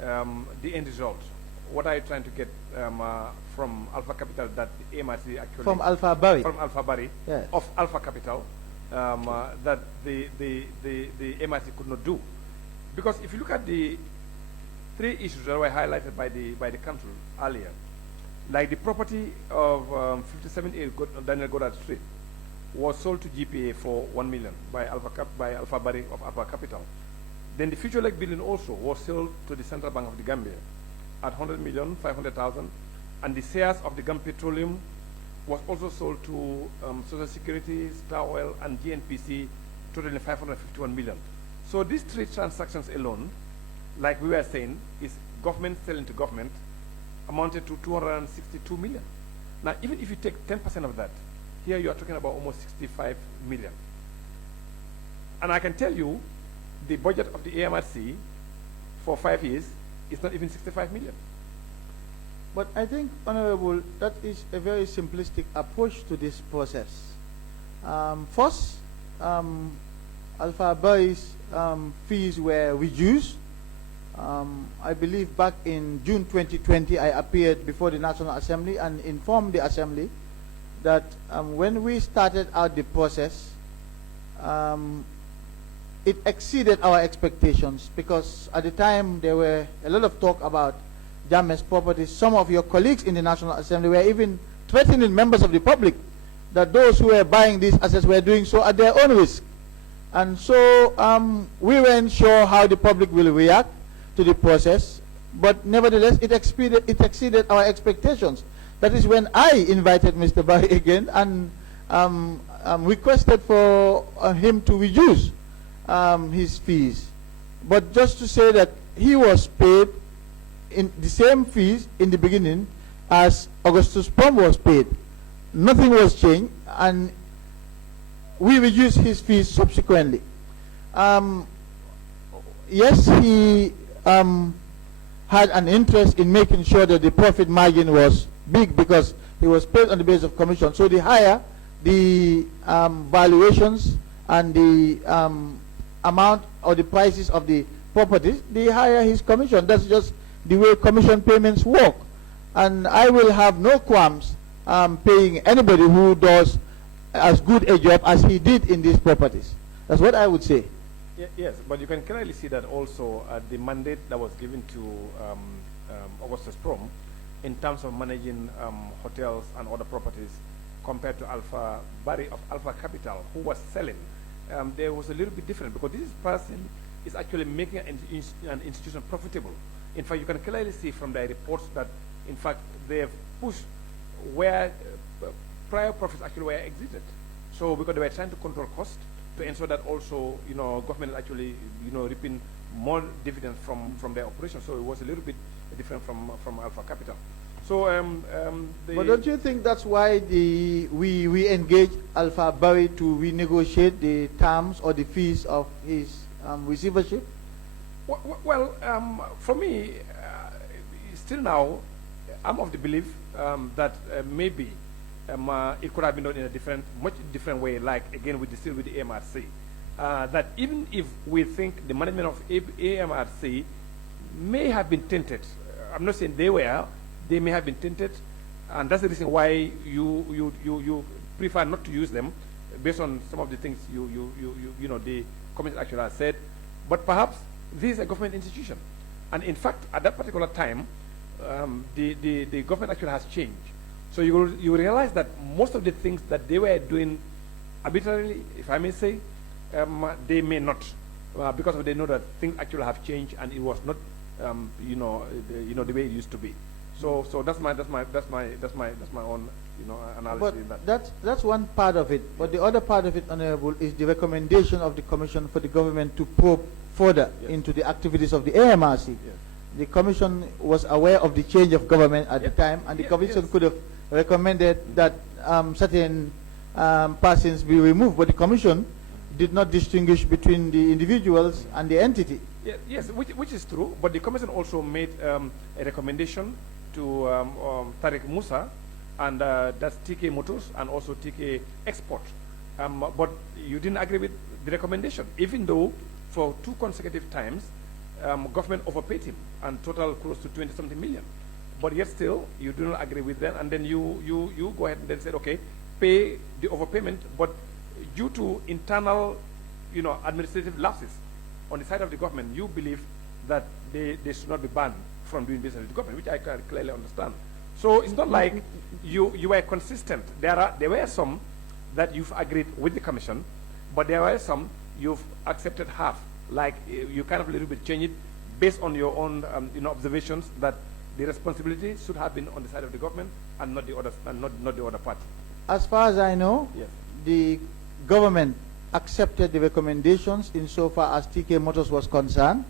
the end result. What are you trying to get from Alpha Capital that the AMRC actually... From Alpha Bari. From Alpha Bari, yes. Of Alpha Capital, that the AMRC could not do. Because if you look at the three issues that were highlighted by the council earlier, like the property of 57A Daniel Goddard Street was sold to GPA for 1 million by Alpha Bari of Alpha Capital. Then the Future Lake building also was sold to the Central Bank of the Gambia at 100,500,000, and the shares of the Gambia Petroleum was also sold to Social Security, Star Oil, and GNPC, totaling 551 million. So these three transactions alone, like we were saying, is government selling to government, amounted to 262 million. Now, even if you take 10% of that, here you are talking about almost 65 million. And I can tell you, the budget of the AMRC for 5 years is not even 65 million. But I think, Honorable, that is a very simplistic approach to this process. First, Alpha Bari's fees were reduced. I believe back in June 2020, I appeared before the National Assembly and informed the Assembly that when we started out the process, it exceeded our expectations, because at the time there were a lot of talk about damaged properties. Some of your colleagues in the National Assembly were even threatening members of the public that those who were buying these assets were doing so at their own risk. And so we weren't sure how the public will react to the process, but nevertheless it exceeded our expectations. That is when I invited Mr. Bari again and requested for him to reduce his fees. But just to say that he was paid in the same fees in the beginning as Augustus Prom was paid. Nothing was changed, and we reduced his fees subsequently. Yes, he had an interest in making sure that the profit margin was big, because he was paid on the basis of commission. So the higher the valuations and the amount or the prices of the properties, the higher his commission. That's just the way commission payments work. And I will have no qualms paying anybody who does as good a job as he did in these properties. That's what I would say. Yes, but you can clearly see that also the mandate that was given to Augustus Prom in terms of managing hotels and other properties compared to Alpha Bari of Alpha Capital, who was selling, there was a little bit different, because this person is actually making an institution profitable. In fact, you can clearly see from their reports that, in fact, they have pushed where prior profits actually were exited. So because they were trying to control cost to ensure that also, government is actually, reaping more dividends from their operations. So it was a little bit different from Alpha Capital. So, but don't you think that's why we engaged Alpha Bari to renegotiate the terms or the fees of his receivership? Well, for me, still now, I'm of the belief that maybe it could have been done in a much different way, like, again, still with the AMRC. That even if we think the management of AMRC may have been tainted, I'm not saying they may have been tainted, and that's the reason why you prefer not to use them, based on some of the things the committee actually has said. But perhaps this is a government institution, and in fact, at that particular time, the government actually has changed. So you realize that most of the things that they were doing arbitrarily, if I may say, they may not, because they know that things actually have changed, and it was not, the way it used to be. So that's my own analysis. But that's one part of it. But the other part of it, Honorable, is the recommendation of the Commission for the government to probe further into the activities of the AMRC. Yes. The Commission was aware of the change of government at the time, and the Commission could have recommended that certain persons be removed, but the Commission did not distinguish between the individuals and the entity. Yes, which is true, but the Commission also made a recommendation to Tariq Musa, and that's TK Motors and also TK Export. But you didn't agree with the recommendation, even though for 2 consecutive times, government overpaid him and total close to 20-something million. But yet still, you do not agree with them, and then you go ahead and then say, okay, pay the overpayment, but due to internal, administrative lapses on the side of the government, you believe that they should not be banned from doing business with the government, which I can clearly understand. So it's not like you were consistent. There were some that you've agreed with the commission, but there were some you've accepted half. Like you kind of a little bit change it based on your own observations that the responsibility should have been on the side of the government and not the other not the other party. As far as I know, Yes. the government accepted the recommendations insofar as TK Motors was concerned.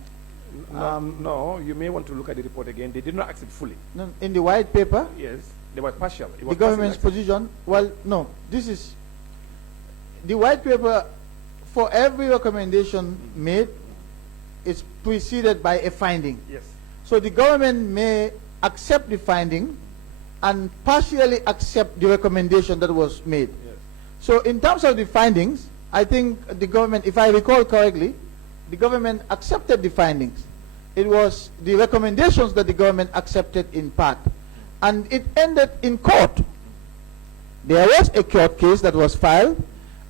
No, you may want to look at the report again. They did not accept fully. No, in the white paper, Yes, they were partial. It the was government's partially position, well, no, this is the white paper. For every recommendation made, it's preceded by a finding. accepted. Yes. So the government may accept the finding and partially accept the recommendation that was made. Yes. So in terms of the findings, I think the government, if I recall correctly, the government accepted the findings. It was the recommendations that the government accepted in part. And it ended in court. There was a court case that was filed,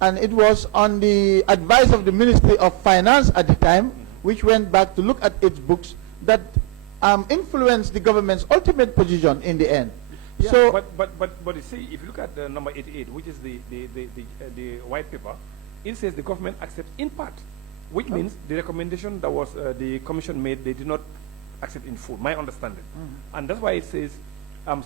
and it was on the advice of the Ministry of Finance at the time, which went back to look at its books, that influenced the government's ultimate position in the end. Yeah, So, but you see, if you look at the number 88, which is the white paper, it says the government accepts in part, which means the recommendation that was the commission made, they did not accept in full, my understanding. And that's why it says,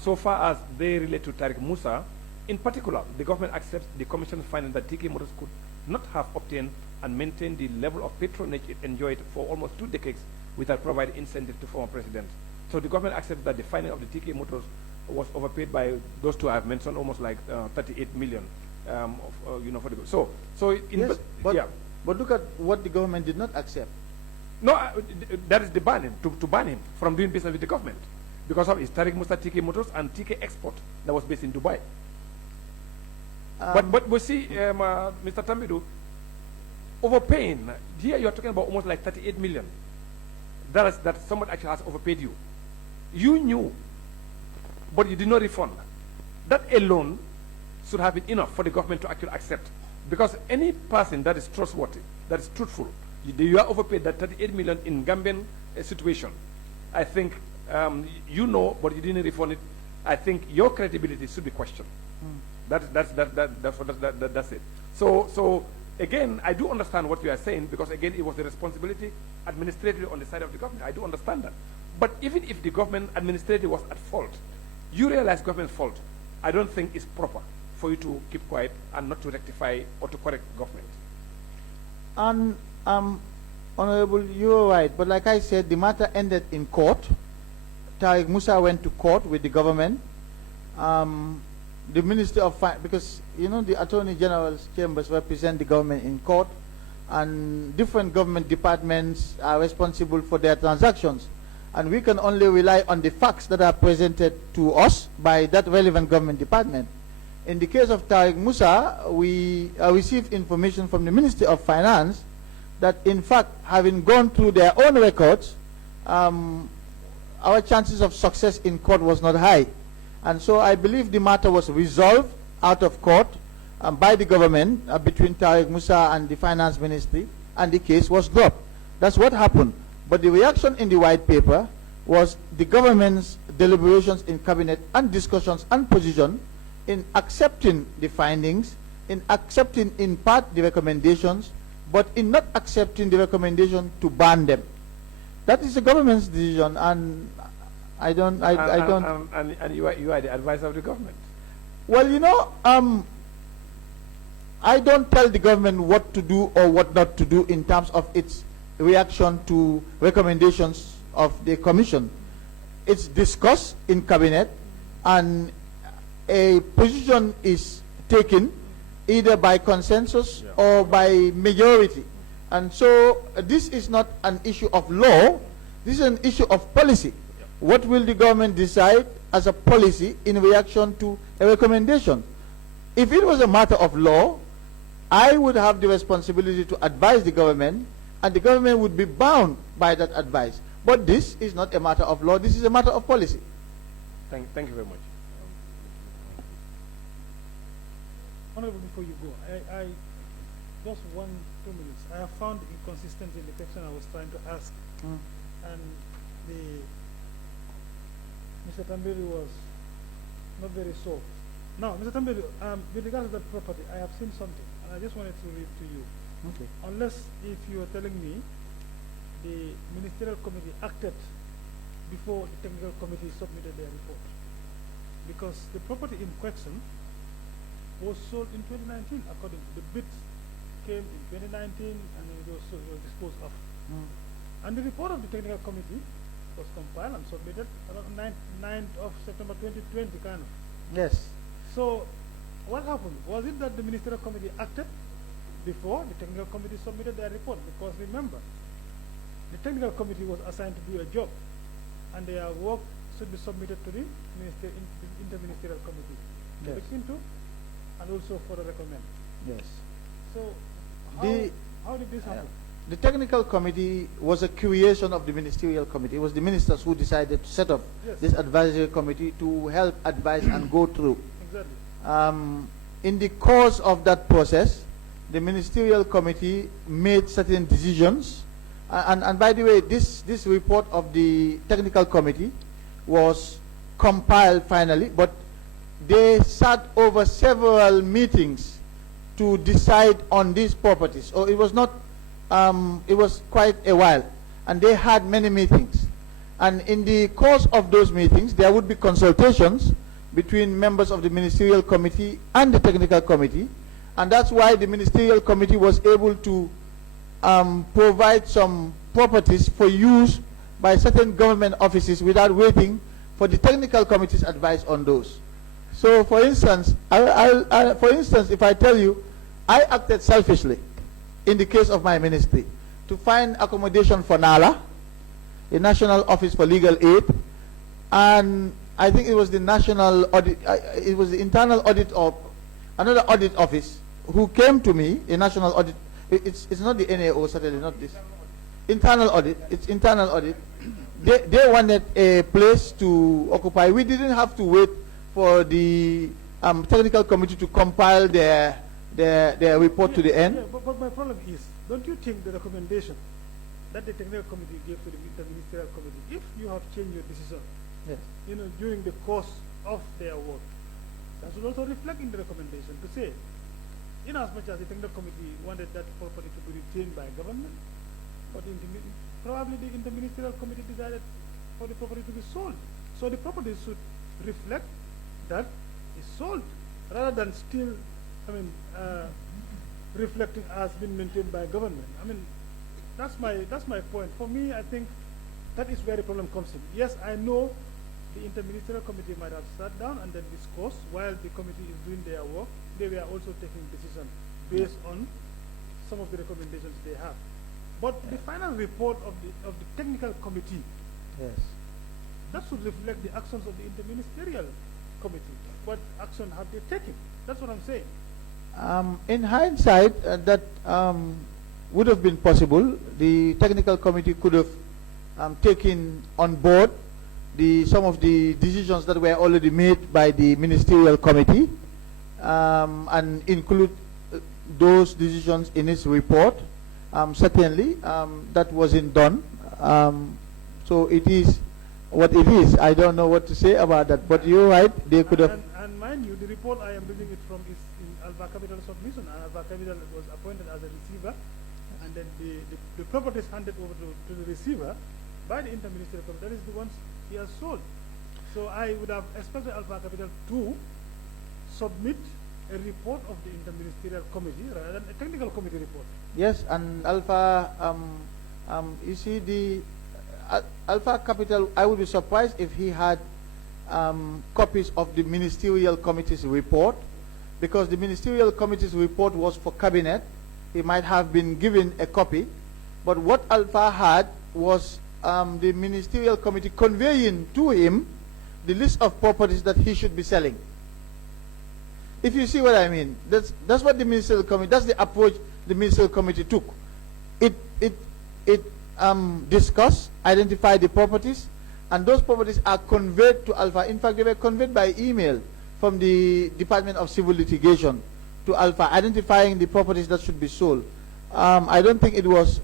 so far as they relate to Tariq Musa, in particular, the government accepts the commission's finding that TK Motors could not have obtained and maintained the level of patronage it enjoyed for almost 2 decades without providing incentive to former presidents. So the government accepts that the finding of the TK Motors was overpaid by those two I have mentioned, almost like 38 million, for the yes, but look at what the government did not accept. No, that is the banning, to ban him from doing business with the government because of his Tariq Musa TK Motors and TK Export that was based in Dubai. But we see, Mr. Tambedou, overpaying, here you are talking about almost like 38 million. That someone actually has overpaid you. You knew, but you did not refund. That alone should have been enough for the government to actually accept. Because any person that is trustworthy, that is truthful, you are overpaid that 38 million in Gambian situation. I think you know, but you didn't refund it. I think your credibility should be questioned. That's it. So again, I do understand what you are saying because again, it was the responsibility administratively on the side of the government. I do understand that. But even if the government administratively was at fault, you realize government's fault. I don't think it's proper for you to keep quiet and not to rectify or to correct government. And Honorable, you're right. But like I said, the matter ended in court. Tariq Musa went to court with the government. The Ministry of Finance, because the Attorney General's chambers represent the government in court, and different government departments are responsible for their transactions, and we can only rely on the facts that are presented to us by that relevant government department. In the case of Tariq Musa, we received information from the Ministry of Finance that in fact, having gone through their own records, our chances of success in court was not high. And so I believe the matter was resolved out of court by the government between Tariq Musa and the Finance Ministry, and the case was dropped. That's what happened. But the reaction in the white paper was the government's deliberations in cabinet and discussions and position in accepting the findings, in accepting in part the recommendations, but in not accepting the recommendation to ban them. That is the government's decision, and I don't. And you are the advisor of the government. Well, I don't tell the government what to do or what not to do in terms of its reaction to recommendations of the commission. It's discussed in cabinet, and a position is taken either by consensus or by majority. And so this is not an issue of law, this is an issue of policy. What will the government decide as a policy in reaction to a recommendation? If it was a matter of law, I would have the responsibility to advise the government and the government would be bound by that advice. But this is not a matter of law, this is a matter of policy. Thank you very much. Honorable, before you go, I just 1-2 minutes. I have found inconsistency in the question I was trying to ask, and Mr. Tambedou was not very sure. Now, Mr. Tambedou, with regard to that property, I have seen something, and I just wanted to read to you. Okay. Unless if you are telling me the ministerial committee acted before the technical committee submitted their report, because the property in question was sold in 2019, according to the bids came in 2019, and it was disposed of. And the report of the technical committee was compiled and submitted around 9th of September 2020, kind of. Yes. So, what happened? Was it that the ministerial committee acted before the technical committee submitted their report? Because remember, the technical committee was assigned to do a job, and their work should be submitted to the interministerial committee to look into, and also for a recommend. Yes. So, how did this happen? The technical committee was a creation of the ministerial committee. It was the ministers who decided to set up this advisory committee to help advise and go through. Exactly. In the course of that process, the ministerial committee made certain decisions. And by the way, this report of the technical committee was compiled finally, but they sat over several meetings to decide on these properties. So it was not, it was quite a while, and they had many meetings. And in the course of those meetings, there would be consultations between members of the ministerial committee and the technical committee, and that's why the ministerial committee was able to provide some properties for use by certain government offices without waiting for the technical committee's advice on those. So, for instance, if I tell you, I acted selfishly in the case of my ministry to find accommodation for NALA, the National Office for Legal Aid, and I think it was the National Audit, it was the Internal Audit of another audit office who came to me, a National Audit. It's not the NAO, certainly not this. Internal audit. It's internal audit. They wanted a place to occupy. We didn't have to wait for the technical committee to compile their report to the end. Yeah, but my problem is, don't you think the recommendation that the technical committee gave to the interministerial committee, if you have changed your decision, during the course of their work, that should also reflect in the recommendation to say, in as much as the technical committee wanted that property to be retained by government, but probably the interministerial committee decided for the property to be sold. So the property should reflect that it's sold, rather than still, reflecting as being maintained by government. That's my point. For me, I think that is where the problem comes in. Yes, I know the interministerial committee might have sat down and then discussed while the committee is doing their work. They were also taking decisions based on some of the recommendations they have. But the final report of the technical committee, that should reflect the actions of the interministerial committee. What action have they taken? That's what I'm saying. In hindsight, that would have been possible. The technical committee could have taken on board some of the decisions that were already made by the ministerial committee and include those decisions in its report. Certainly, that wasn't done. So it is what it is. I don't know what to say about that, but you're right. They could have. And mind you, the report I am reading it from is in Alpha Capital submission, and Alpha Capital was appointed as a receiver, and then the property is handed over to the receiver by the interministerial committee. That is the ones he has sold. So I would have expected Alpha Capital to submit a report of the interministerial committee rather than a technical committee report. Yes, and Alpha, you see the Alpha Capital, I would be surprised if he had copies of the ministerial committee's report, because the ministerial committee's report was for cabinet. He might have been given a copy, but what Alpha had was the ministerial committee conveying to him the list of properties that he should be selling. If you see what I mean, that's what the ministerial committee, that's the approach the ministerial committee took. It it discussed, identified the properties, and those properties are conveyed to Alpha. In fact, they were conveyed by email from the Department of Civil Litigation to Alpha, identifying the properties that should be sold. I don't think it was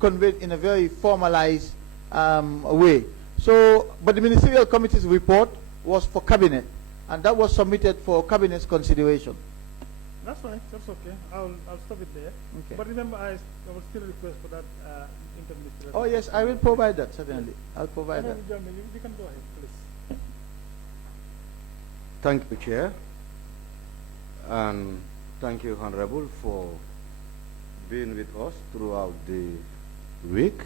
conveyed in a very formalized way. So, but the Ministerial Committee's report was for Cabinet, and that was submitted for Cabinet's consideration. That's fine. That's okay. I'll stop it there. Okay. But remember, I will still request for that interministerial. Oh yes, I will provide that, certainly. I'll provide that. You can go ahead, please. Thank you, Chair. And thank you, Honorable, for being with us throughout the week.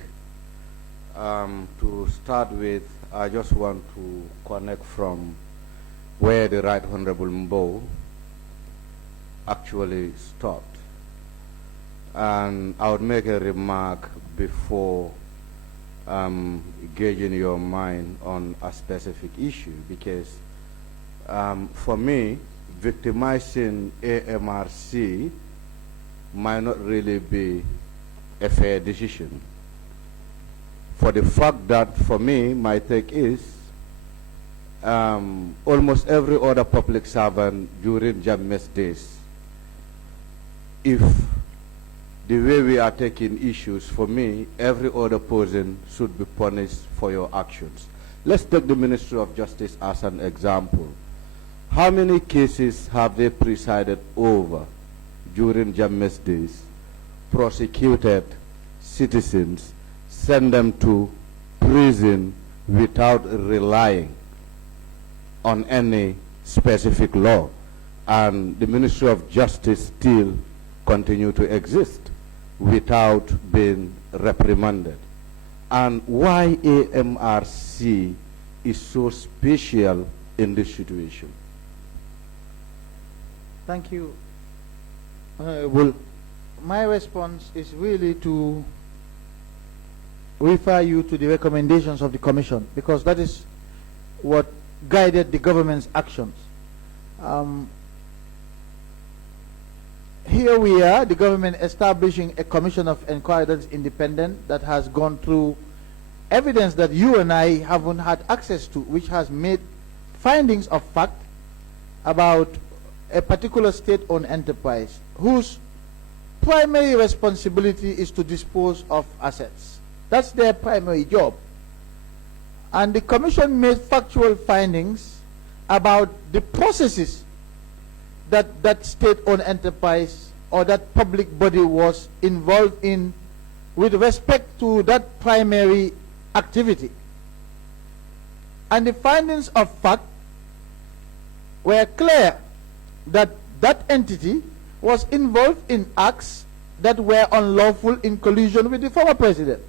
To start with, I just want to connect from where the Right Honorable Mbow actually stopped. And I would make a remark before gauging your mind on a specific issue, because for me, victimizing AMRC might not really be a fair decision. For the fact that, for me, my take is almost every other public servant during Jammeh's days, if the way we are taking issues, for me, every other person should be punished for your actions. Let's take the Ministry of Justice as an example. How many cases have they presided over during Jammeh's days, prosecuted citizens, send them to prison without relying on any specific law, and the Ministry of Justice still continue to exist without being reprimanded? And why AMRC is so special in this situation? Thank you. Well, my response is really to refer you to the recommendations of the Commission, because that is what guided the government's actions. Here we are, the government establishing a commission of inquiry that is independent, that has gone through evidence that you and I haven't had access to, which has made findings of fact about a particular state-owned enterprise whose primary responsibility is to dispose of assets. That's their primary job. And the commission made factual findings about the processes that that state-owned enterprise or that public body was involved in with respect to that primary activity. And the findings of fact were clear that that entity was involved in acts that were unlawful in collusion with the former president.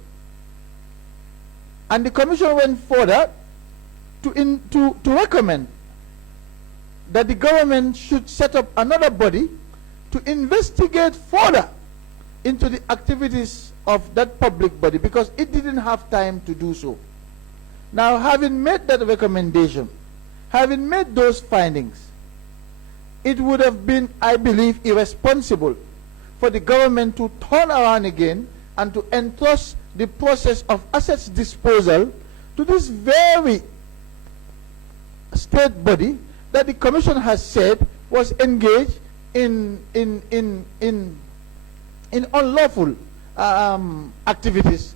And the commission went further to recommend that the government should set up another body to investigate further into the activities of that public body, because it didn't have time to do so. Now, having made that recommendation, having made those findings, it would have been, I believe, irresponsible for the government to turn around again and to entrust the process of assets disposal to this very state body that the commission has said was engaged in unlawful activities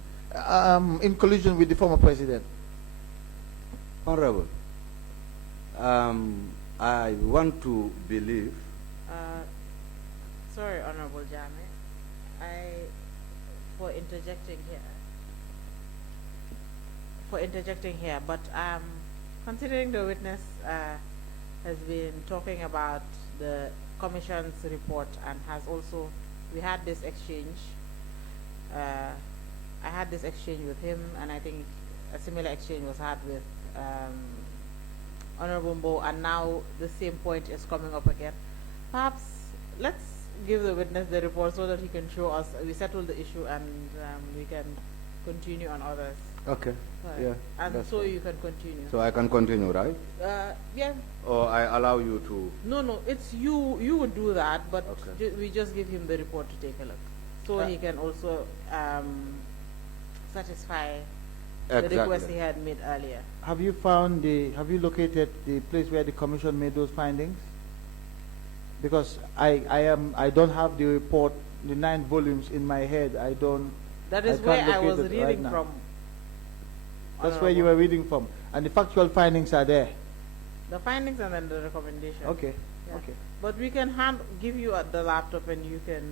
in collusion with the former president. Honorable, I want to believe. Sorry, Honorable Jammeh, for interjecting here, but considering the witness has been talking about the commission's report and has also, we had this exchange. I had this exchange with him, and I think a similar exchange was had with Honorable Mbow, and now the same point is coming up again. Perhaps let's give the witness the report so that he can show us we settled the issue, and we can continue on others. Okay. Right. Yeah. And so you can continue. So I can continue, right? Yeah. Or I allow you to. No, it's you. You would do that, but Okay. we just give him the report to take a look, so he can also satisfy the Exactly. request he had made earlier. Have you located the place where the commission made those findings? Because I don't have the report, the 9 volumes in my head. That is I where can't I was locate it right reading now. from. That's where you were reading from. And the factual findings are there. The findings and then the recommendation. Okay. Yeah. Okay. But we can give you the laptop and you can,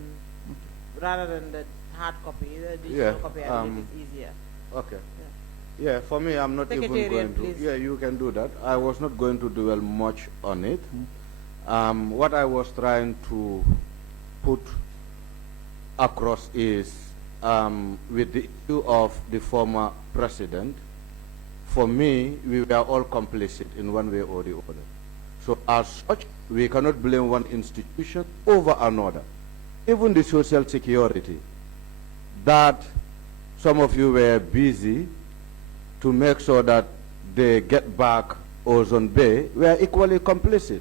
rather than the hard copy, the digital copy, I think it's easier. Okay. Yeah, for me, I'm not even Secretariat, going to. please. Yeah, you can do that. I was not going to dwell much on it. What I was trying to put across is with the issue of the former president, for me, we were all complicit in one way or the other. So as such, we cannot blame one institution over another. Even the social security, that some of you were busy to make sure that they get back Ozone Bay, we are equally complicit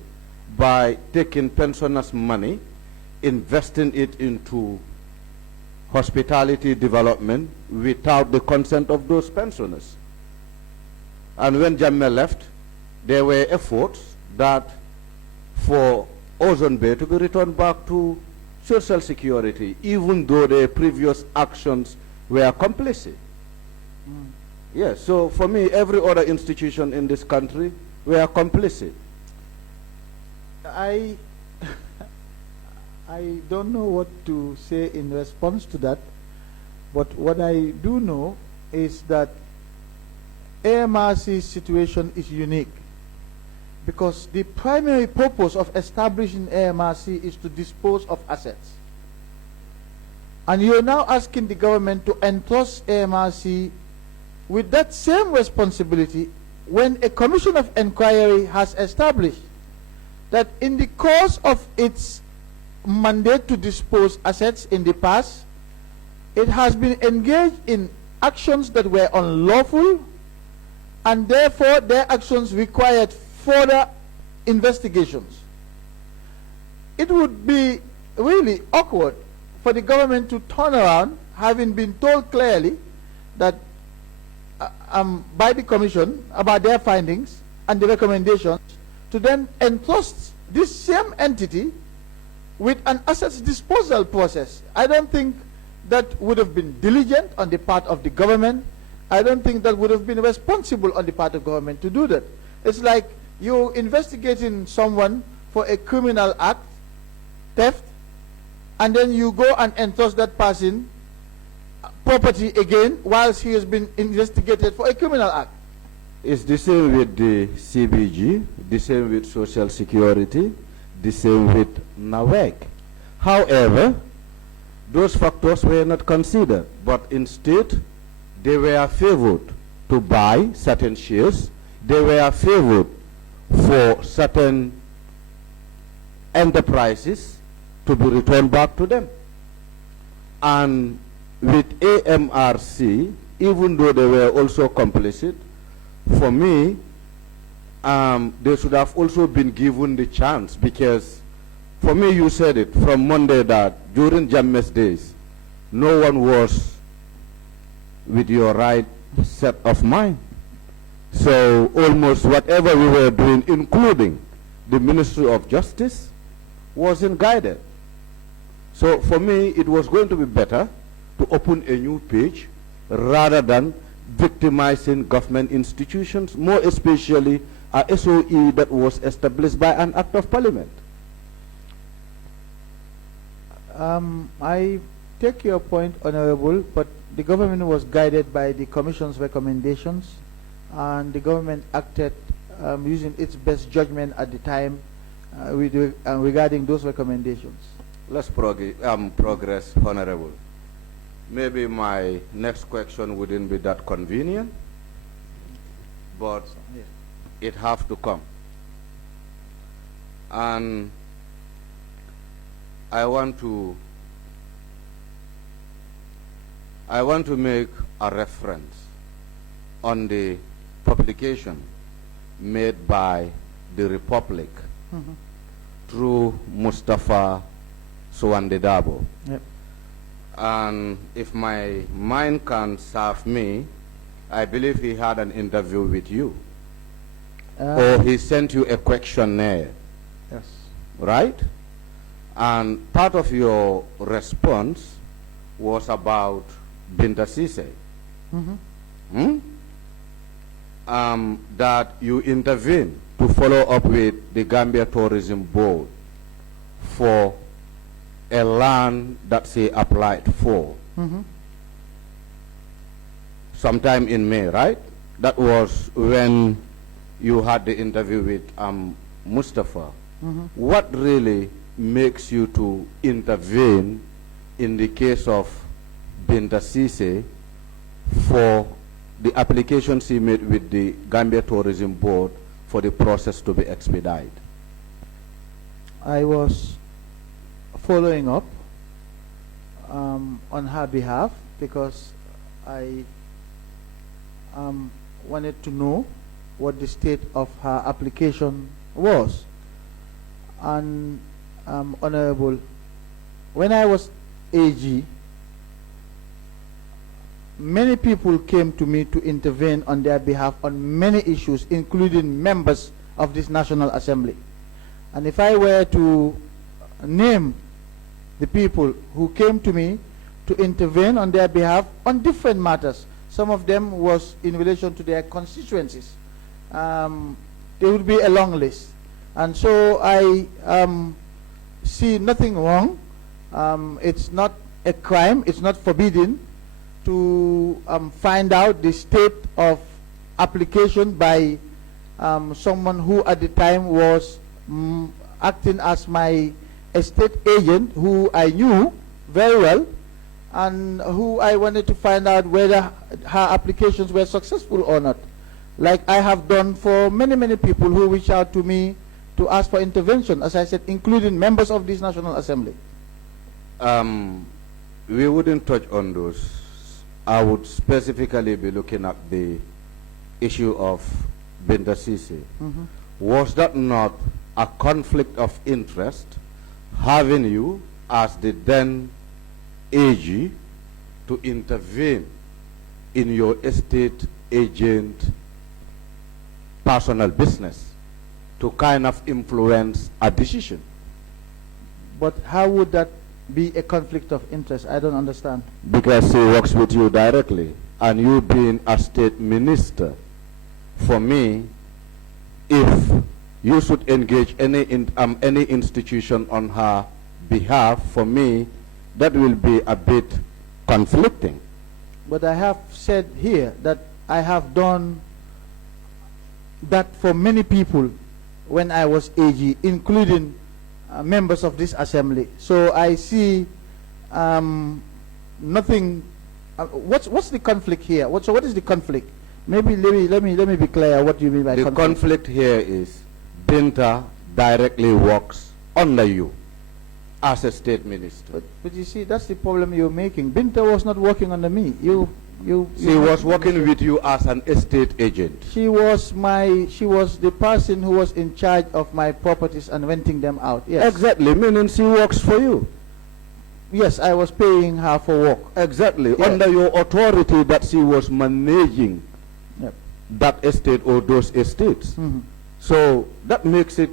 by taking pensioners' money, investing it into hospitality development without the consent of those pensioners. And when Jammeh left, there were efforts that for Ozone Bay to be returned back to social security, even though their previous actions were complicit. Yes, so for me, every other institution in this country were complicit. I don't know what to say in response to that, but what I do know is that AMRC's situation is unique because the primary purpose of establishing AMRC is to dispose of assets. And you're now asking the government to entrust AMRC with that same responsibility when a commission of inquiry has established that in the course of its mandate to dispose assets in the past, it has been engaged in actions that were unlawful, and therefore their actions required further investigations. It would be really awkward for the government to turn around, having been told clearly that by the commission about their findings and the recommendations, to then entrust this same entity with an assets disposal process. I don't think that would have been diligent on the part of the government. I don't think that would have been responsible on the part of government to do that. It's like you're investigating someone for a criminal act, theft, and then you go and entrust that person property again whilst he has been investigated for a criminal act. It's the same with the CBG, the same with Social Security, the same with NAWEC. However, those factors were not considered, but instead they were favored to buy certain shares, they were favored for certain enterprises to be returned back to them. And with AMRC, even though they were also complicit, for me, they should have also been given the chance, because for me, you said it from Monday that during Jammeh's days, no one was with your right set of mind. So almost whatever we were doing, including the Ministry of Justice, wasn't guided. So for me, it was going to be better to open a new page rather than victimizing government institutions, more especially a SOE that was established by an act of parliament. I take your point, Honorable, but the government was guided by the Commission's recommendations, and the government acted using its best judgment at the time regarding those recommendations. Let's progress, Honorable. Maybe my next question wouldn't be that convenient, but it have to come. And I want to make a reference on the publication made by the Republic through Mustafa Suwande Dabo. Yep. And if my mind can serve me, I believe he had an interview with you. Or he sent you a questionnaire. Yes. Right? And part of your response was about Binta Sise. That you intervened to follow up with the Gambia Tourism Board for a land that she applied for. Sometime in May, right? That was when you had the interview with Mustafa. What really makes you to intervene in the case of Binta Sise for the application she made with the Gambia Tourism Board for the process to be expedited? I was following up on her behalf because I wanted to know what the state of her application was. And Honorable, when I was AG, many people came to me to intervene on their behalf on many issues, including members of this National Assembly. And if I were to name the people who came to me to intervene on their behalf on different matters, some of them was in relation to their constituencies, there would be a long list. And so I see nothing wrong. It's not a crime, it's not forbidden to find out the state of application by someone who at the time was acting as my estate agent, who I knew very well, and who I wanted to find out whether her applications were successful or not, like I have done for many, many people who reach out to me to ask for intervention, as I said, including members of this National Assembly. We wouldn't touch on those. I would specifically be looking at the issue of Binta Sise. Was that not a conflict of interest having you as the then AG to intervene in your estate agent personal business to kind of influence a decision? But how would that be a conflict of interest? I don't understand. Because he works with you directly, and you being a state minister, for me, if you should engage any institution on her behalf, for me, that will be a bit conflicting. But I have said here that I have done that for many people when I was AG, including members of this assembly. So I see nothing. What's the conflict here? What is the conflict? Maybe let me be clear what you mean by conflict. The conflict here is Binta directly works under you as a state minister. But you see, that's the problem you're making. Binta was not working under me. She was working with you as an estate agent. She was the person who was in charge of my properties and renting them out. Yes. Exactly, meaning she works for you. Yes, I was paying her for work. Exactly, under your authority that she was managing that estate or those estates. So that makes it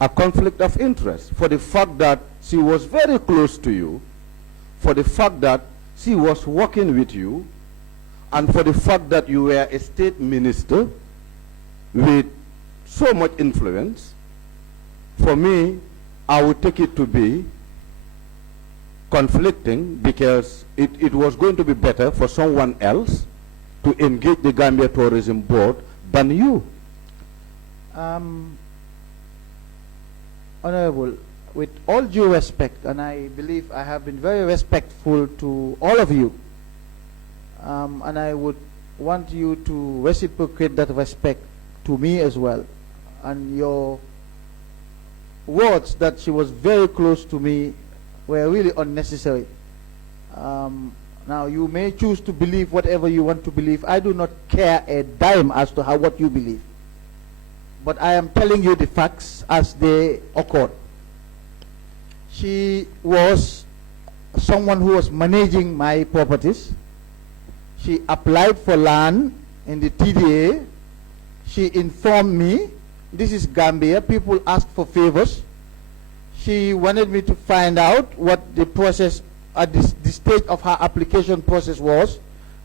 a conflict of interest for the fact that she was very close to you, for the fact that she was working with you, and for the fact that you were a state minister with so much influence. For me, I would take it to be conflicting, because it was going to be better for someone else to engage the Gambia Tourism Board than you. Honorable, with all due respect, and I believe I have been very respectful to all of you, and I would want you to reciprocate that respect to me as well. And your words that she was very close to me were really unnecessary. Now, you may choose to believe whatever you want to believe. I do not care a dime as to what you believe. But I am telling you the facts as they occurred. She was someone who was managing my properties. She applied for land in the TDA. She informed me, this is Gambia, people ask for favors. She wanted me to find out what the process at the stage of her application process was.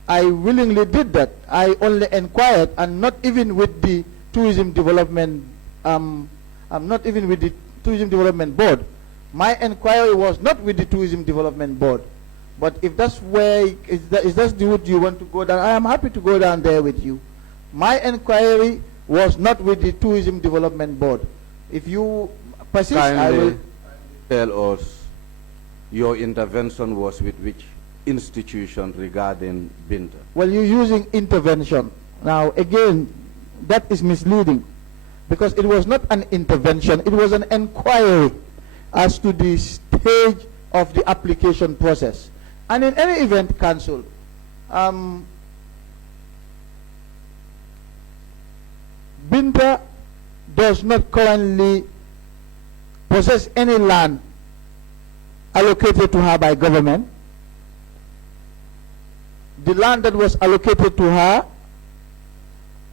I willingly did that. I only inquired, and not even with the tourism development, not even with the tourism development board. My inquiry was not with the tourism development board. But if that's where, is that the route you want to go down, I am happy to go down there with you. My inquiry was not with the tourism development board. If you persist, I will tell us your intervention was with which institution regarding Binta? Well, you're using intervention. Now, again, that is misleading, because it was not an intervention, it was an inquiry as to the stage of the application process. And in any event, Council, Binta does not currently possess any land allocated to her by government. The land that was allocated to her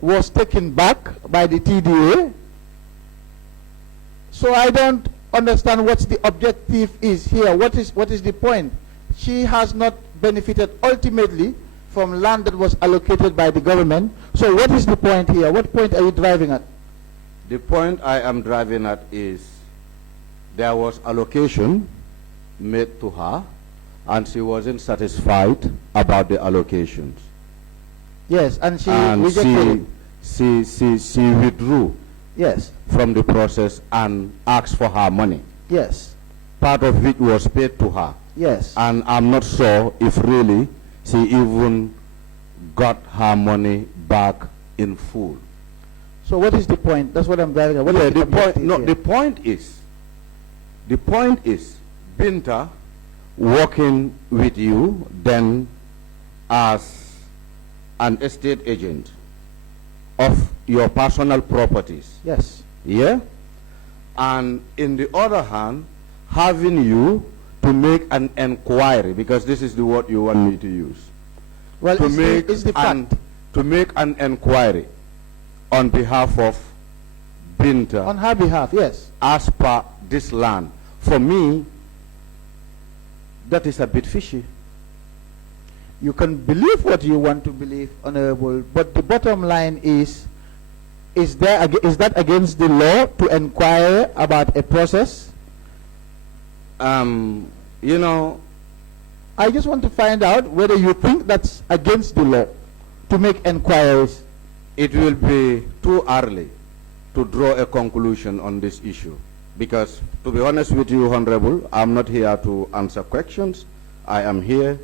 was taken back by the TDA. So I don't understand what the objective is here. What is the point? She has not benefited ultimately from land that was allocated by the government. So what is the point here? What point are you driving at? The point I am driving at is there was allocation made to her, and she wasn't satisfied about the allocations. Yes, and she rejected it. She withdrew, yes, from the process and asked for her money. Yes. Part of which was paid to her. Yes. And I'm not sure if really she even got her money back in full. So what is the point? That's what I'm driving at. What is the point? No, here? the point is Binta working with you then as an estate agent of your personal properties. Yes. Yeah? And in the other hand, having you to make an inquiry, because this is the word you want me to use. Well, to make it's the fact. To make an inquiry on behalf of Binta. On her behalf, yes. As per this land. For me, that is a bit fishy. You can believe what you want to believe, Honorable, but the bottom line is that against the law to inquire about a process? You know, I just want to find out whether you think that's against the law to make inquiries. It will be too early to draw a conclusion on this issue, because to be honest with you, Honorable, I'm not here to answer questions. I am here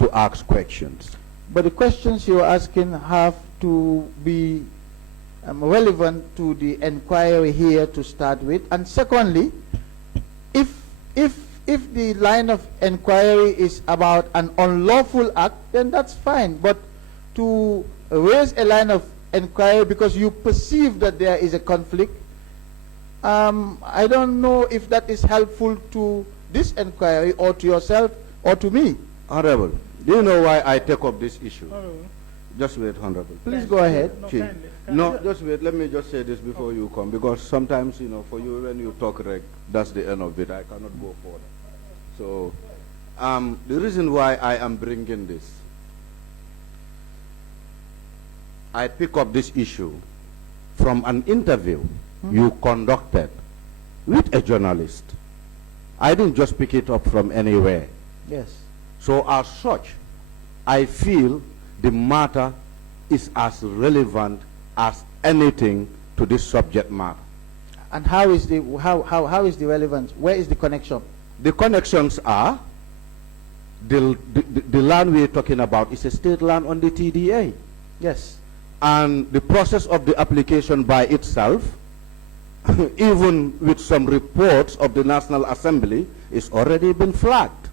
to ask questions. But the questions you're asking have to be relevant to the inquiry here to start with. And secondly, if the line of inquiry is about an unlawful act, then that's fine. But to raise a line of inquiry because you perceive that there is a conflict, I don't know if that is helpful to this inquiry or to yourself or to me. Honorable, do you know why I take up this issue? Honorable. Just wait, Honorable. Please go ahead. No, Chief. kindly. No, just wait. Let me just say this before you come, because sometimes, you know, for you, when you talk reg, that's the end of it. I cannot go further. So, the reason why I am bringing this, I pick up this issue from an interview you conducted with a journalist. I didn't just pick it up from anywhere. Yes. So as such, I feel the matter is as relevant as anything to this subject matter. And how is the relevance? Where is the connection? The connections are the land we are talking about is a state land on the TDA. Yes. And the process of the application by itself, even with some reports of the National Assembly, is already been flagged.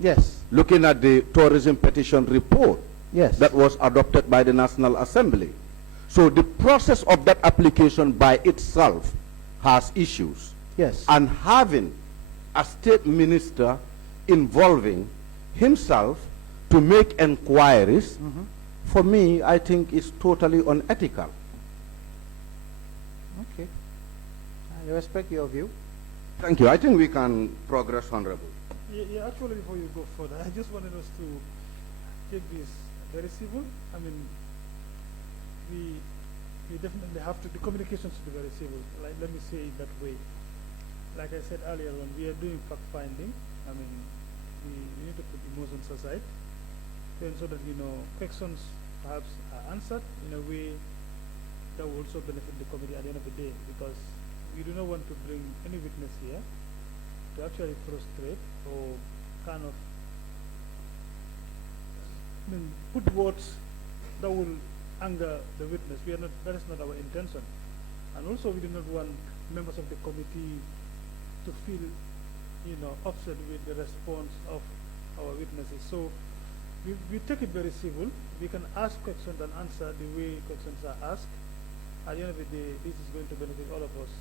Yes. Looking at the tourism petition report, yes, that was adopted by the National Assembly. So the process of that application by itself has issues. Yes. And having a state minister involving himself to make inquiries, for me, I think is totally unethical. Okay. I respect your view. Thank you. I think we can progress, Honorable. Yeah, actually, before you go further, I just wanted us to take this very civil. I mean, we definitely have to, the communication should be very civil. Like, let me say it that way. Like I said earlier, when we are doing fact-finding, I mean, we need to put emotions aside, then so that, you know, questions perhaps are answered in a way that will also benefit the committee at the end of the day, because we do not want to bring any witness here to actually frustrate or kind of put words that will anger the witness. We are not, that is not our intention. And also we do not want members of the committee to feel, you know, upset with the response of our witnesses. So we take it very civil. We can ask questions and answer the way questions are asked. At the end of the day, this is going to benefit all of us.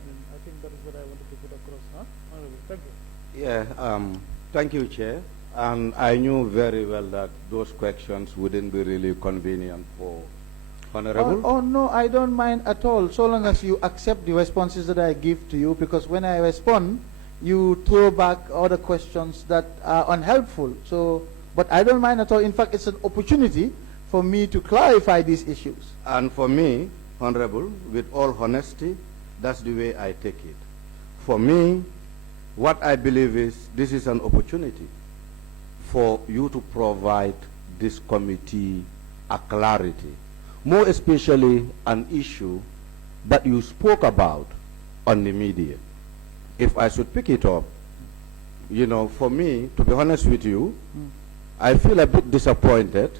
And I think that is what I wanted to put across. Huh? Honorable, thank you. Yeah, thank you, Chair. And I knew very well that those questions wouldn't be really convenient for Honorable. Oh, no, I don't mind at all, so long as you accept the responses that I give to you, because when I respond, you throw back other questions that are unhelpful. So, but I don't mind at all. In fact, it's an opportunity for me to clarify these issues. And for me, Honorable, with all honesty, that's the way I take it. For me, what I believe is this is an opportunity for you to provide this committee a clarity, more especially an issue that you spoke about on the media. If I should pick it up, you know, for me, to be honest with you, I feel a bit disappointed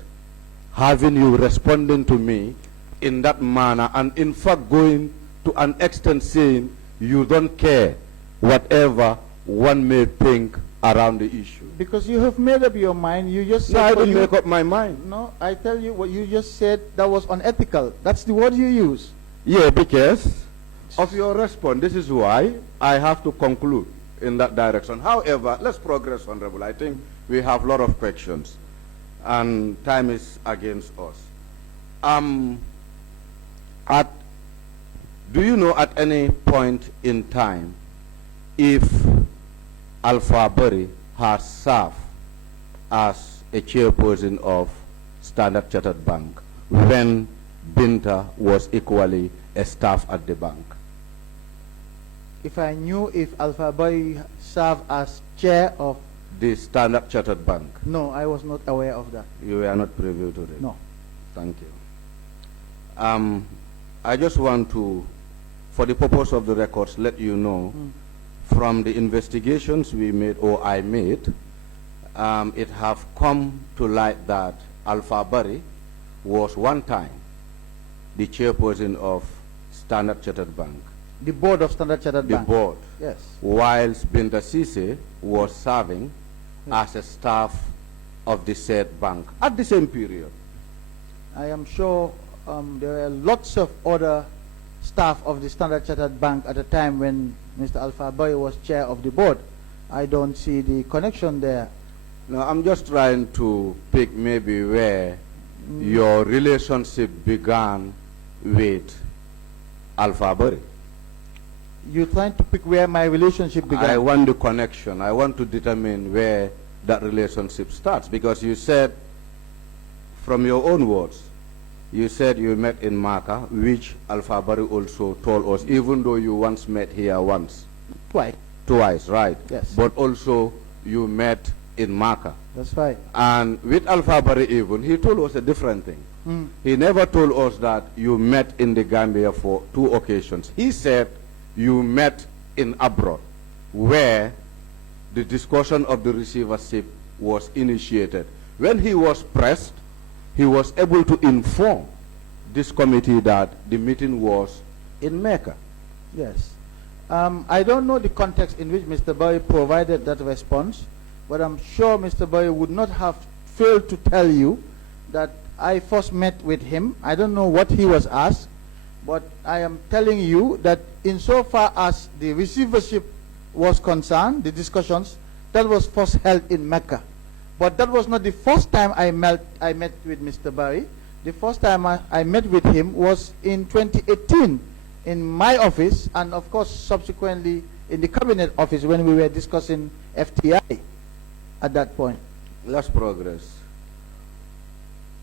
having you responding to me in that manner, and in fact going to an extent saying you don't care whatever one may think around the issue. Because you have made up your mind. You just said... No, I didn't make up my mind. No, I tell you what you just said, that was unethical. That's the word you use. Yeah, because of your response. This is why I have to conclude in that direction. However, let's progress, Honorable. I think we have a lot of questions, and time is against us. Do you know at any point in time if Alpha Berry has served as a chairperson of Standard Chartered Bank when Binta was equally a staff at the bank? If I knew if Alpha Boy served as chair of... the Standard Chartered Bank? No, I was not aware of that. You were not privy to it? No. Thank you. I just want to, for the purpose of the records, let you know from the investigations we made, or I made, it have come to light that Alpha Berry was one time the chairperson of Standard Chartered Bank. The board of Standard Chartered Bank? The board. Yes. Whilst Binta Sise was serving as a staff of the said bank at the same period. I am sure there were lots of other staff of the Standard Chartered Bank at the time when Mr. Alpha Boy was chair of the board. I don't see the connection there. No, I'm just trying to pick maybe where your relationship began with Alpha Berry. You're trying to pick where my relationship began? I want the connection. I want to determine where that relationship starts, because you said, from your own words, you said you met in Maka, which Alpha Berry also told us, even though you once met here once. Twice. Twice, right. Yes. But also you met in Maka. That's right. And with Alpha Berry even, he told us a different thing. He never told us that you met in the Gambia for 2 occasions. He said you met in abroad, where the discussion of the receivership was initiated. When he was pressed, he was able to inform this committee that the meeting was in Mecca. Yes. I don't know the context in which Mr. Boy provided that response, but I'm sure Mr. Boy would not have failed to tell you that I first met with him. I don't know what he was asked, but I am telling you that insofar as the receivership was concerned, the discussions, that was first held in Mecca. But that was not the first time I met with Mr. Barry. The first time I met with him was in 2018 in my office, and of course subsequently in the cabinet office when we were discussing FTI at that point. Let's progress.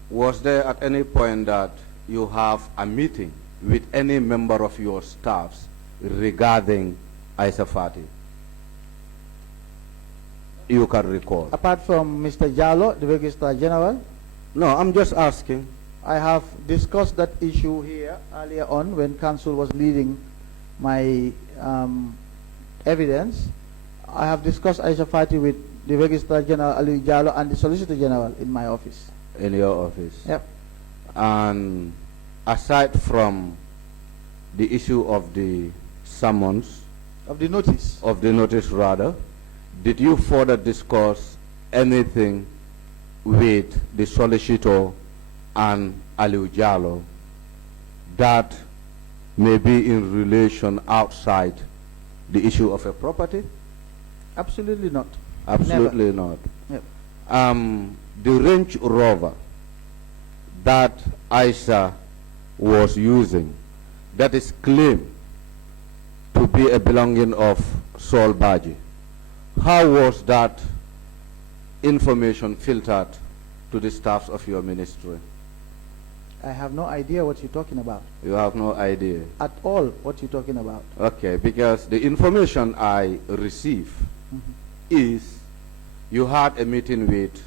Was there at any point that you have a meeting with any member of your staffs regarding Aisha Fati? You can recall. Apart from Mr. Jallo, the Registrar General? No, I'm just asking. I have discussed that issue here earlier on when Council was leading my evidence. I have discussed Aisha Fati with the Registrar General Ali Jallo and the Solicitor General in my office. In your office? Yep. And aside from the issue of the summons, Of the notice. of the notice rather, did you further discuss anything with the solicitor and Aliu Jallo that may be in relation outside the issue of a property? Absolutely not. Absolutely not. Yep. The Range Rover that Aisha was using, that is claimed to be a belonging of Saul Baji. How was that information filtered to the staffs of your ministry? I have no idea what you're talking about. You have no idea? At all what you're talking about. Okay, because the information I receive is you had a meeting with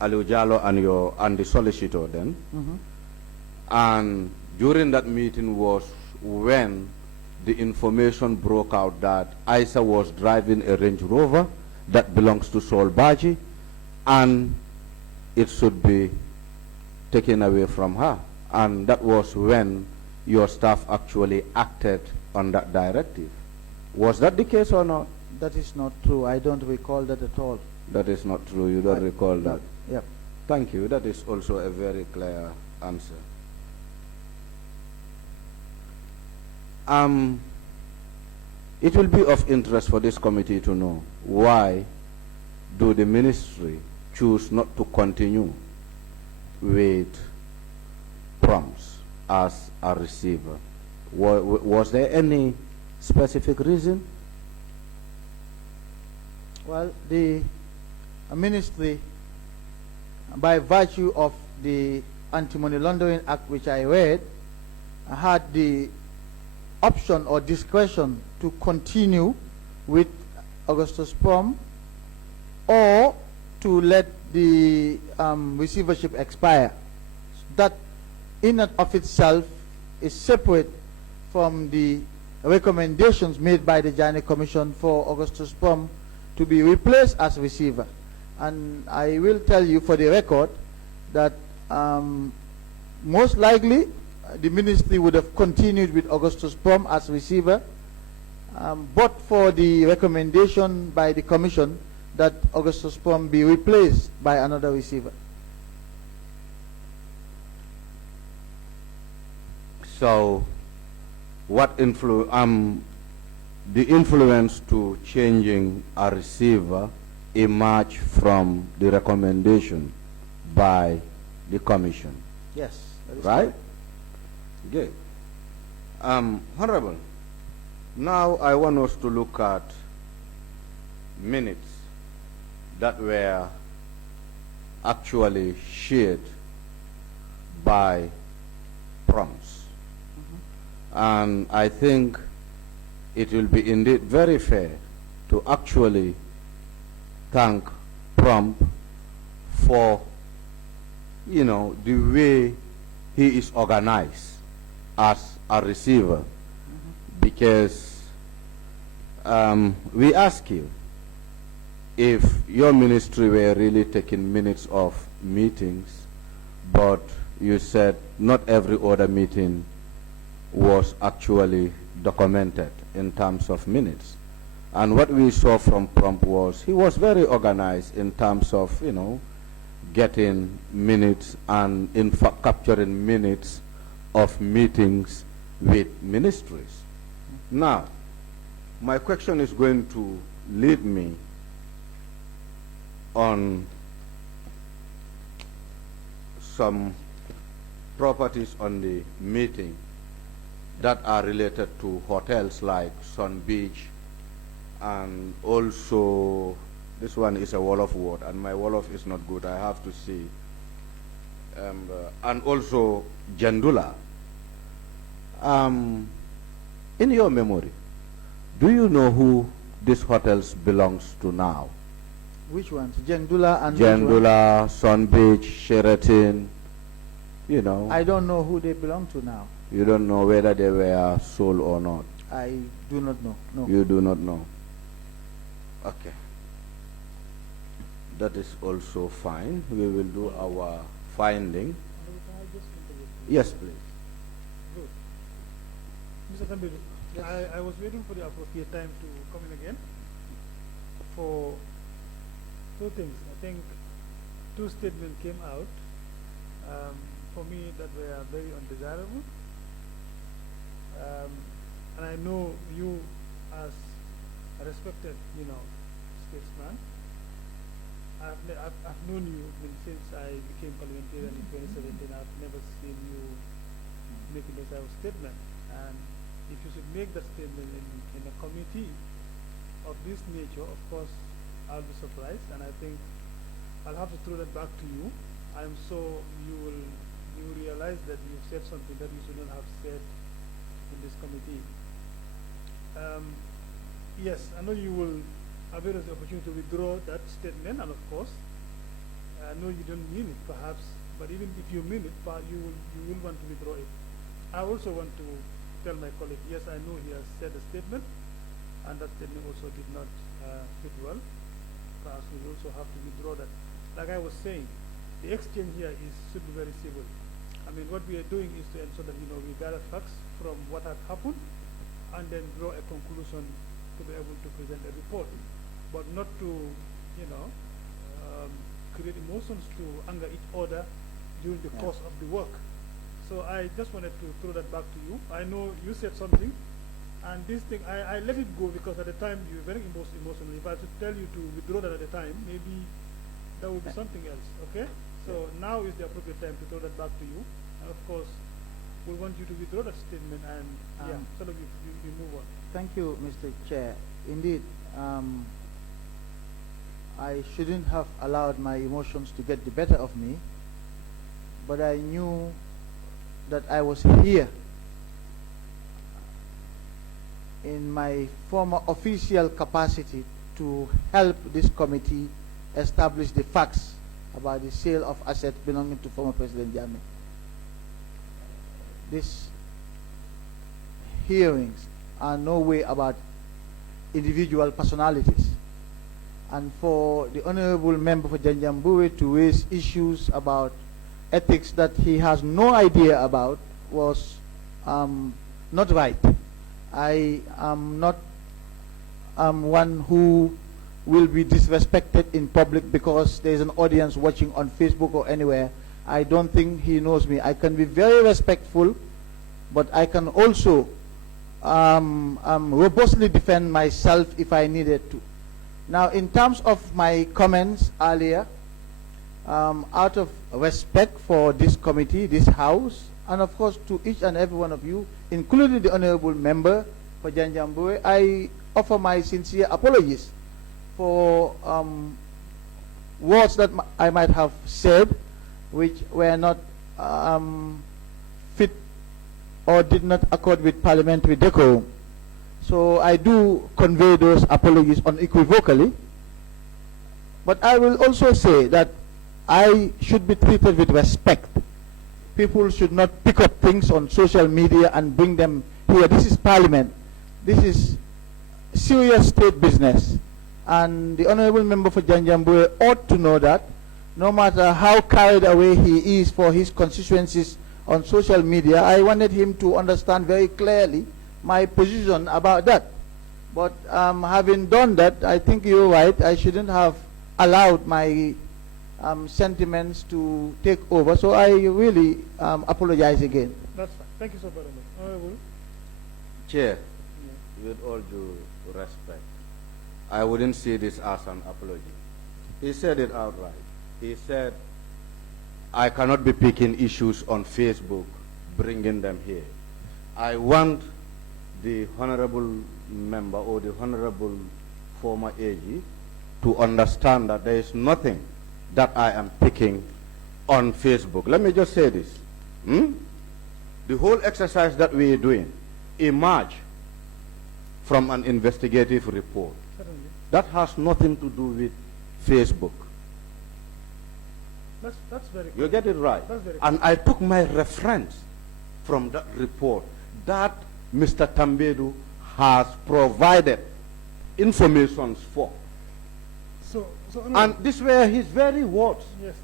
Aliu Jallo and the solicitor then, and during that meeting was when the information broke out that Aisha was driving a Range Rover that belongs to Saul Baji, and it should be taken away from her. And that was when your staff actually acted on that directive. Was that the case or not? That is not true. I don't recall that at all. That is not true. You don't recall that? Yep. Thank you. That is also a very clear answer. It will be of interest for this committee to know why do the ministry choose not to continue with prompts as a receiver? Was there any specific reason? Well, the ministry, by virtue of the Anti-Money Laundering Act, which I read, had the option or discretion to continue with Augustus Prom or to let the receivership expire. That in and of itself is separate from the recommendations made by the Jani Commission for Augustus Prom to be replaced as receiver. And I will tell you for the record that most likely the ministry would have continued with Augustus Prom as receiver, but for the recommendation by the commission that Augustus Prom be replaced by another receiver. So, what the influence to changing a receiver emerged from the recommendation by the commission? Yes. That is Right? correct. Good. Honorable, now I want us to look at minutes that were actually shared by prompts. And I think it will be indeed very fair to actually thank Prompt for, you know, the way he is organized as a receiver, because we ask you if your ministry were really taking minutes of meetings, but you said not every other meeting was actually documented in terms of minutes. And what we saw from Prompt was he was very organized in terms of, you know, getting minutes and in fact capturing minutes of meetings with ministries. Now, my question is going to lead me on some properties on the meeting that are related to hotels like Sun Beach, and also this one is a Wolof word, and my Wolof is not good, I have to see. And also Jandula. In your memory, do you know who these hotels belongs to now? Which ones? Jendula and Jandula, Sun Beach, Sheraton, you know. I don't know who they belong to now. You don't know whether they were sold or not? I do not know. No. You do not know. Okay. That is also fine. We will do our finding. Yes, please. Good. Mr. Tambedou, Yes. I was waiting for the appropriate time to come in again for two things. I think two statements came out for me that were very undesirable. And I know you as a respected, statesman. I've known you since I became parliamentarian in 2017. I've never seen you making those type of statement. And if you should make that statement in a committee of this nature, of course, I'll be surprised. And I think I'll have to throw that back to you. I'm so you will realize that you've said something that you shouldn't have said in this committee. Yes, I know you will avail of the opportunity to withdraw that statement, and of course, I know you don't mean it, perhaps, but even if you mean it, you will want to withdraw it. I also want to tell my colleague, yes, I know he has said a statement, and that statement also did not fit well. Perhaps we will also have to withdraw that. Like I was saying, the exchange here should be very civil. I mean, what we are doing is to ensure that we gather facts from what has happened, and then draw a conclusion to be able to present a report, but not to, create emotions to anger each other during the course of the work. So I just wanted to throw that back to you. I know you said something, and this thing, I let it go because at the time you were very emotional. If I should tell you to withdraw that at the time, maybe that would be something else, okay? So now is the appropriate time to throw that back to you. And of course, we want you to withdraw that statement and so that you move on. Thank you, Mr. Chair. Indeed, I shouldn't have allowed my emotions to get the better of me, but I knew that I was here in my former official capacity to help this committee establish the facts about the sale of assets belonging to former President Jammeh. These hearings are no way about individual personalities. And for the Honorable Member for Janjambure to raise issues about ethics that he has no idea about was not right. I am not one who will be disrespected in public because there is an audience watching on Facebook or anywhere. I don't think he knows me. I can be very respectful, but I can also robustly defend myself if I needed to. Now, in terms of my comments earlier, out of respect for this committee, this House, and of course to each and every one of you, including the Honorable Member for Janjambure, I offer my sincere apologies for words that I might have said which were not fit or did not accord with parliamentary decorum. So I do convey those apologies unequivocally. But I will also say that I should be treated with respect. People should not pick up things on social media and bring them here. This is parliament. This is serious state business. And the Honorable Member for Janjambure ought to know that no matter how carried away he is for his constituencies on social media, I wanted him to understand very clearly my position about that. But having done that, I think you're right. I shouldn't have allowed my sentiments to take over. So I really apologize again. That's fine. Thank you so very much. Honorable. Chair, with all due respect, I wouldn't see this as an apology. He said it outright. He said, I cannot be picking issues on Facebook, bringing them here. I want the honorable member or the honorable former AG to understand that there is nothing that I am picking on Facebook. Let me just say this. The whole exercise that we are doing emerged from an investigative report. Certainly. That has nothing to do with Facebook. That's very You get it right. That's very And I took my reference from that report that Mr. Tambedou has provided information for. So And these were his very words. yes,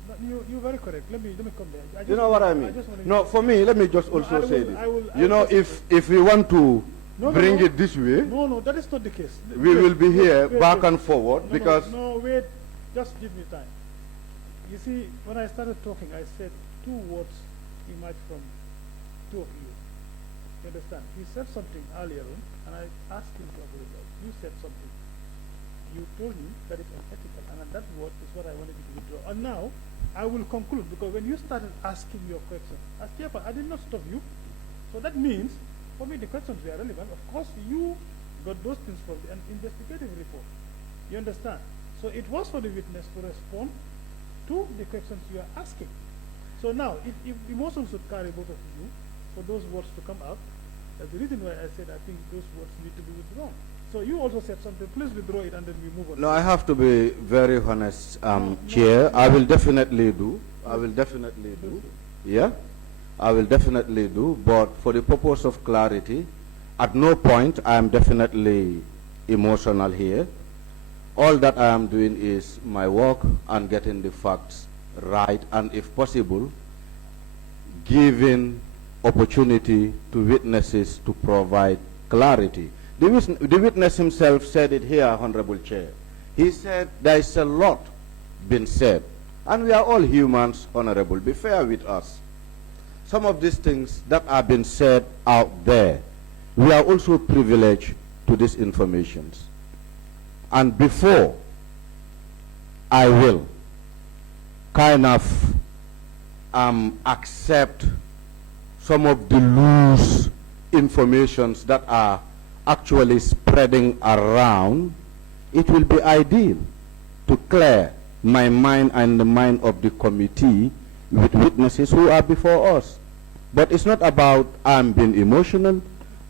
you're very correct. Let me come there. You know what I mean? No, for me, let me just also say this. I You know, will if we want to No, bring no. it this way, No, that is not the case. we will be here wait, back wait. and forward No, because no, wait, just give me time. You see, when I started talking, I said 2 words emerged from 2 of you. You understand? He said something earlier on, and I asked him to apologize. You said something. You told him that it's unethical, and that word is what I wanted you to withdraw. And now, I will conclude, because when you started asking your question, as chairman, I did not stop you. So that means, for me, the questions were relevant. Of course, you got those things from an investigative report. You understand? So it was for the witness to respond to the questions you are asking. So now, if emotions should carry both of you, for those words to come out, that's the reason why I said I think those words need to be withdrawn. So you also said something. Please withdraw it and then we move on. no, I have to be very honest, No, Chair. no. I will definitely do. I will definitely do. Yeah, I will definitely do. But for the purpose of clarity, at no point I am definitely emotional here. All that I am doing is my work and getting the facts right, and if possible, giving opportunity to witnesses to provide clarity. The witness himself said it here, Honorable Chair. He said there is a lot been said, and we are all humans, Honorable. Be fair with us. Some of these things that are being said out there, we are also privileged to these informations. And before I will kind of accept some of the loose informations that are actually spreading around, it will be ideal to clear my mind and the mind of the committee with witnesses who are before us. But it's not about I'm being emotional,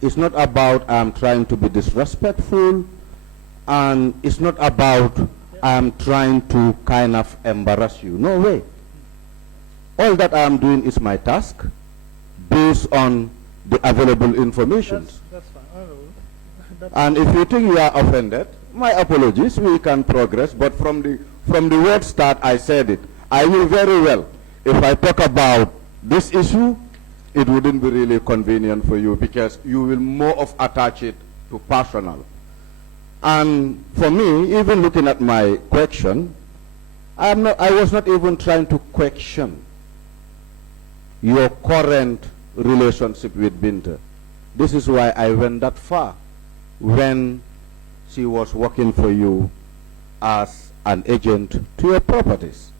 it's not about I'm trying to be disrespectful, and it's not about I'm trying to kind of embarrass you. No way. All that I'm doing is my task based on the available information. That's fine. I know. That's And if you think you are offended, my apologies, we can progress. But from the word start, I said it. I will very well. If I talk about this issue, it wouldn't be really convenient for you because you will more of attach it to personal. And for me, even looking at my question, I was not even trying to question your current relationship with Binta. This is why I went that far when she was working for you as an agent to your properties.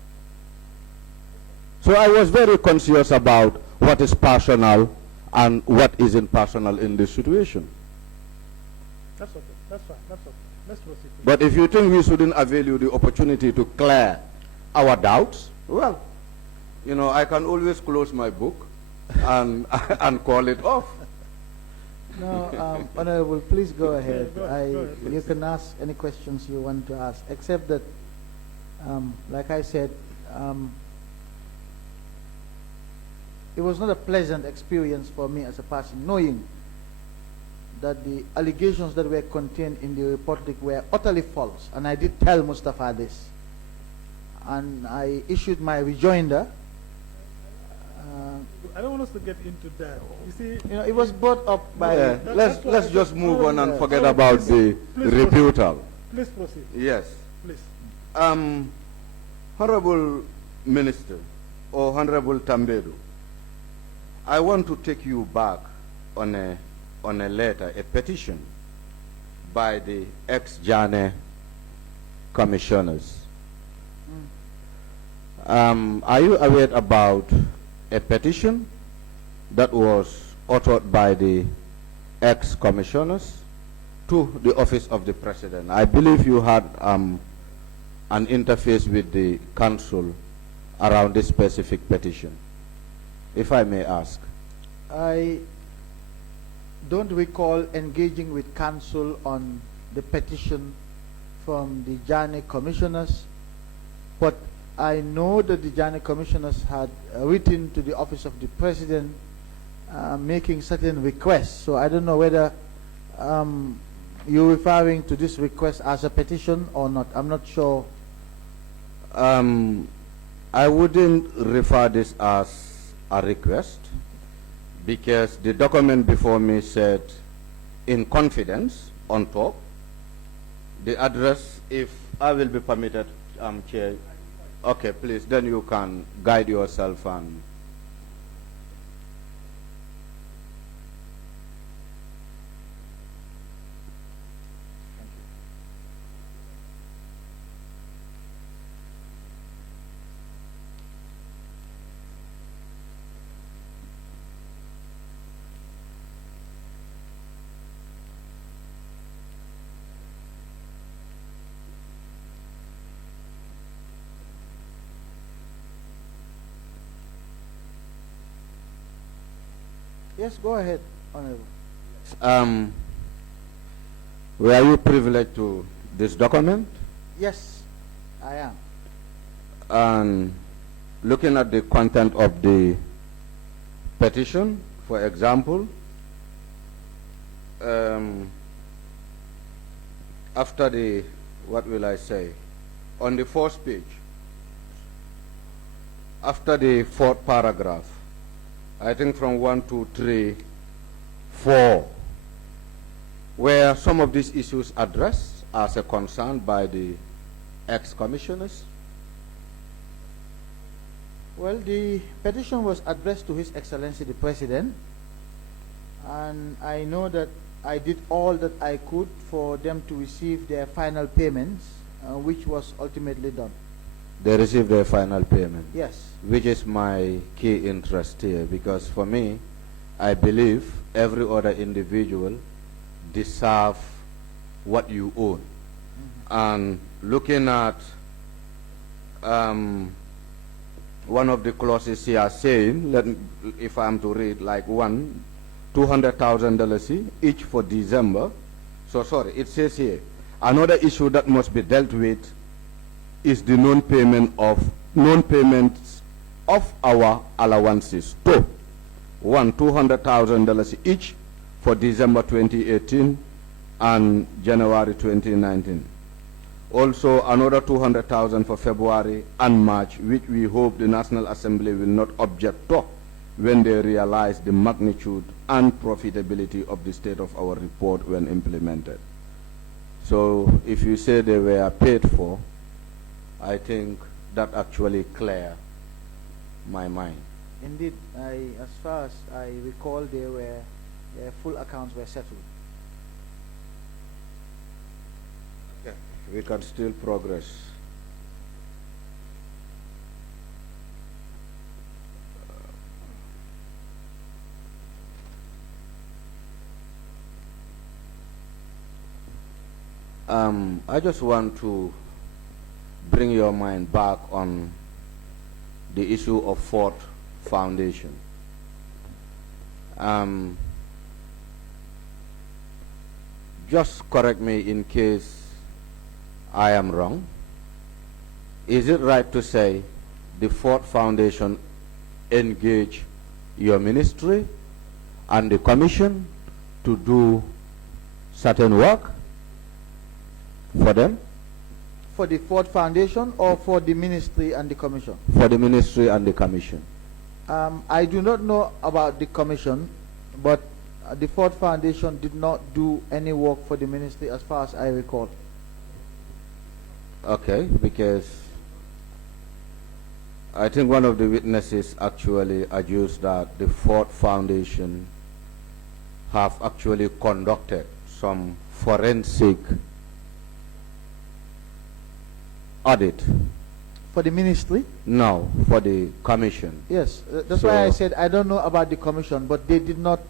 So I was very conscious about what is personal and what isn't personal in this situation. okay. That's fine. That's okay. Let's proceed. But if you think we shouldn't avail you the opportunity to clear our doubts, well, you know, I can always close my book and, and call it off. No, Honorable, please go ahead. go ahead, You can ask any questions you want to ask, except that, like I said, it was not a pleasant experience for me as a person, knowing that the allegations that were contained in the report were utterly false. And I did tell Mustafa this. And I issued my rejoinder. I don't want us to get into that. You see, You know, it was brought up by... Yeah, that's what let's I just just- move on and yeah. forget So about please- the please rebuttal. please proceed. Yes. Please. Honorable Minister or Honorable Tambedou, I want to take you back on a letter, a petition by the ex-Jane ex-commissioners. Are you aware about a petition that was authored by the ex-commissioners to the office of the president? I believe you had an interface with the council around this specific petition, if I may ask. I don't recall engaging with council on the petition from the Jani commissioners, but I know that the Jani commissioners had written to the office of the president making certain requests. So I don't know whether you're referring to this request as a petition or not. I'm not sure. I wouldn't refer this as a request, because the document before me said, in confidence, on top, the address, if I will be permitted, Chair. Okay, please, then you can guide yourself and Yes, go ahead, Honorable. were you privileged to this document? Yes, I am. And looking at the content of the petition, for example, after the, what will I say, on the first page, after the fourth paragraph, I think from 1, 2, 3, 4, where some of these issues addressed as a concern by the ex-commissioners. Well, the petition was addressed to His Excellency the President, and I know that I did all that I could for them to receive their final payments, which was ultimately done. They received their final payment? Yes. Which is my key interest here, because for me, I believe every other individual deserve what you own. And looking at one of the clauses here saying, if I'm to read like one, $200,000 each for December. So sorry, it says here, another issue that must be dealt with is the non-payments of our allowances. $200,000 each for December 2018 and January 2019. Also another 200,000 for February and March, which we hope the National Assembly will not object to when they realize the magnitude and profitability of the state of our report when implemented. So if you say they were paid for, I think that actually clear my mind. Indeed, as far as I recall, their full accounts were settled. Okay. We can still progress. I just want to bring your mind back on the issue of Ford Foundation. Just correct me in case I am wrong. Is it right to say the Ford Foundation engage your ministry and the commission to do certain work for them? For the Ford Foundation or for the ministry and the commission? For the ministry and the commission. I do not know about the commission, but the Ford Foundation did not do any work for the ministry as far as I recall. Okay, because I think one of the witnesses actually adduced that the Ford Foundation have actually conducted some forensic audit? For the ministry? No, for the commission. Yes, that's why I said I don't know about the commission, but they did not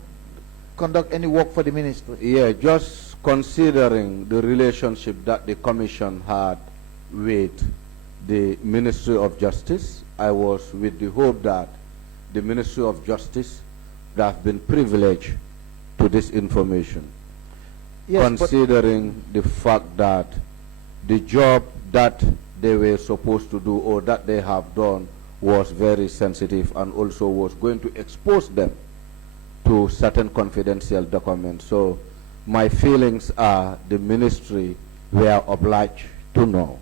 conduct any work for the ministry. Yeah, just considering the relationship that the commission had with the Ministry of Justice, I was with the hope that the Ministry of Justice would have been privileged to this information. Yes, considering the fact that the job that they were supposed to do or that they have done was very sensitive and also was going to expose them to certain confidential documents. So my feelings are the ministry were obliged to know.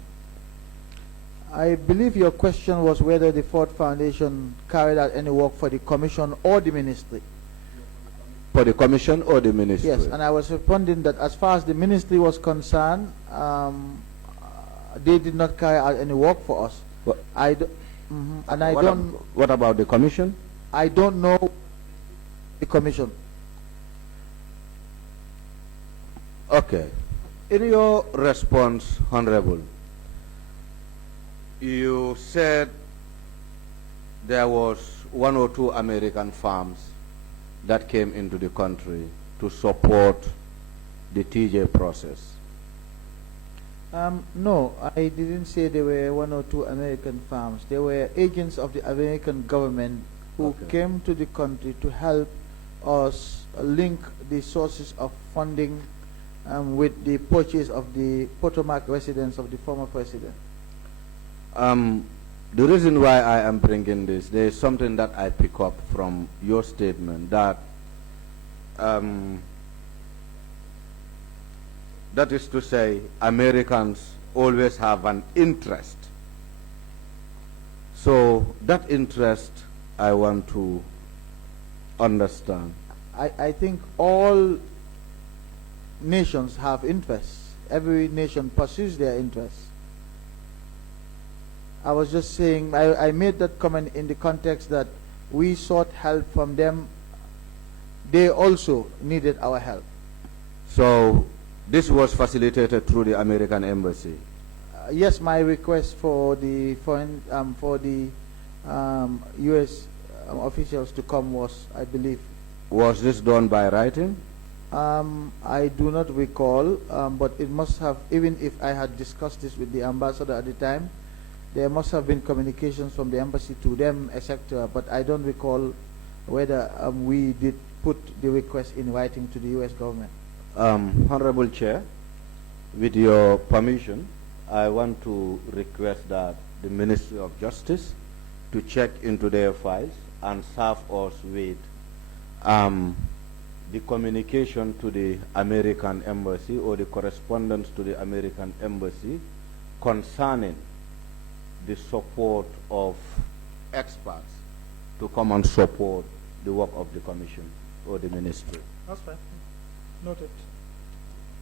I believe your question was whether the Ford Foundation carried out any work for the commission or the ministry. For the commission or the ministry? Yes, and I was responding that as far as the ministry was concerned, they did not carry out any work for us. What, and I don't. What about the commission? I don't know the commission. Okay. In your response, Honorable, you said there was 1 or 2 American farms that came into the country to support the TJ process. No, I didn't say there were 1 or 2 American farms. There were agents of the American government who came to the country to help us link the sources of funding with the purchase of the Potomac residence of the former president. The reason why I am bringing this, there is something that I pick up from your statement that that is to say, Americans always have an interest. So that interest I want to understand. I think all nations have interests. Every nation pursues their interests. I was just saying, I made that comment in the context that we sought help from them. They also needed our help. So this was facilitated through the American embassy? Yes, my request for the foreign, U.S. Officials to come was, I believe. Was this done by writing? I do not recall, but it must have, even if I had discussed this with the ambassador at the time, there must have been communications from the embassy to them, etc. But I don't recall whether we did put the request in writing to the U.S. government. Honorable Chair, with your permission, I want to request that the Ministry of Justice to check into their files and serve us with the communication to the American embassy or the correspondence to the American embassy concerning the support of experts to come and support the work of the commission or the ministry. That's fine. Noted.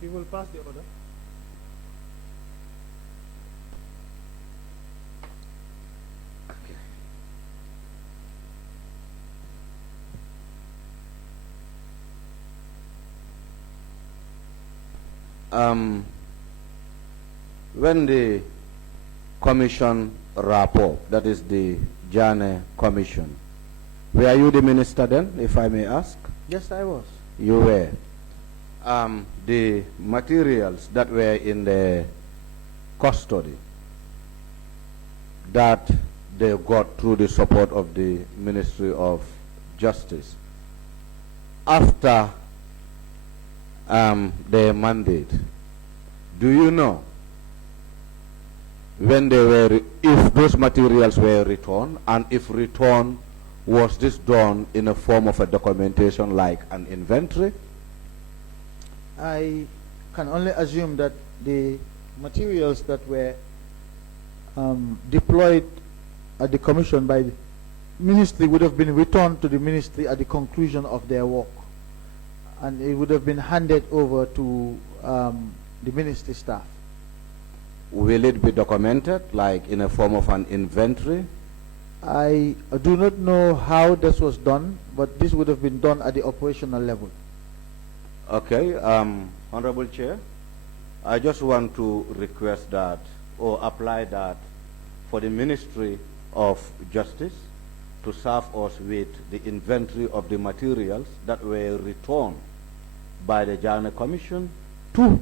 We will pass the order. When the commission rapport, that is the Jane Commission, were you the minister then, if I may ask? Yes, I was. You were. The materials that were in the custody that they got through the support of the Ministry of Justice, after their mandate, do you know when they were, if those materials were returned, and if returned, was this done in a form of a documentation like an inventory? I can only assume that the materials that were deployed at the commission by the ministry would have been returned to the ministry at the conclusion of their work, and it would have been handed over to the ministry staff. Will it be documented like in a form of an inventory? I do not know how this was done, but this would have been done at the operational level. Okay, Honorable Chair, I just want to request that or apply that for the Ministry of Justice to serve us with the inventory of the materials that were returned by the Jana Commission to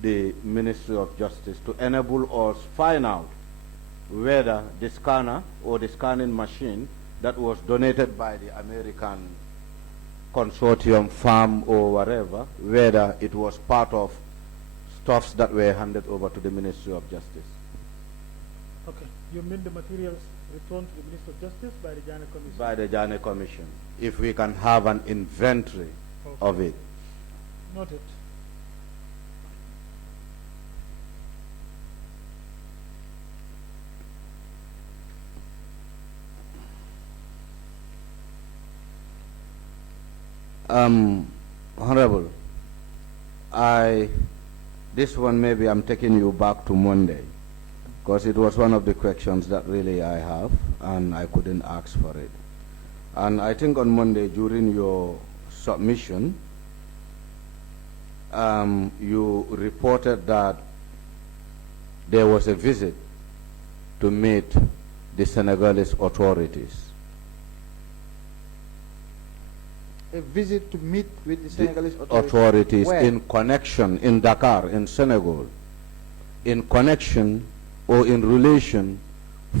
the Ministry of Justice to enable us find out whether the scanner or the scanning machine that was donated by the American consortium firm or whatever, whether it was part of stuffs that were handed over to the Ministry of Justice. Okay. You mean the materials returned to the Minister of Justice by the Jana Commission? By the Jana Commission. If we can have an inventory of it. Noted. Honorable, this one maybe I'm taking you back to Monday, because it was one of the questions that really I have, and I couldn't ask for it. And I think on Monday during your submission, you reported that there was a visit to meet the Senegalese authorities. A visit to meet with the Senegalese authorities. Where? In connection, in Dakar, in Senegal, in connection or in relation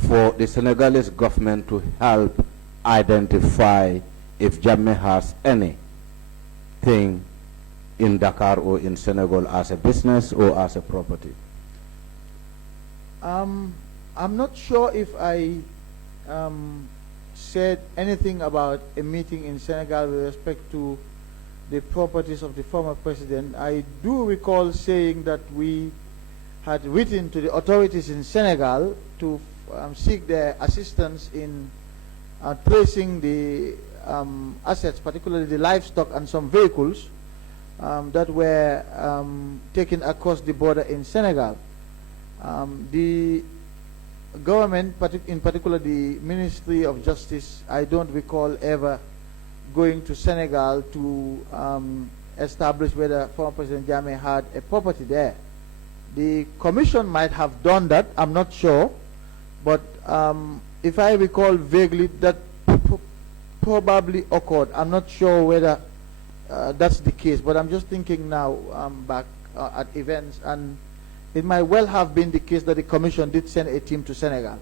for the Senegalese government to help identify if Jammeh has anything in Dakar or in Senegal as a business or as a property. I'm not sure if I said anything about a meeting in Senegal with respect to the properties of the former president. I do recall saying that we had written to the authorities in Senegal to seek their assistance in tracing the assets, particularly the livestock and some vehicles that were taken across the border in Senegal. The government, in particular the Ministry of Justice, I don't recall ever going to Senegal to establish whether former President Jammeh had a property there. The commission might have done that, I'm not sure, but if I recall vaguely, that probably occurred. I'm not sure whether that's the case, but I'm just thinking now back at events, and it might well have been the case that the commission did send a team to Senegal.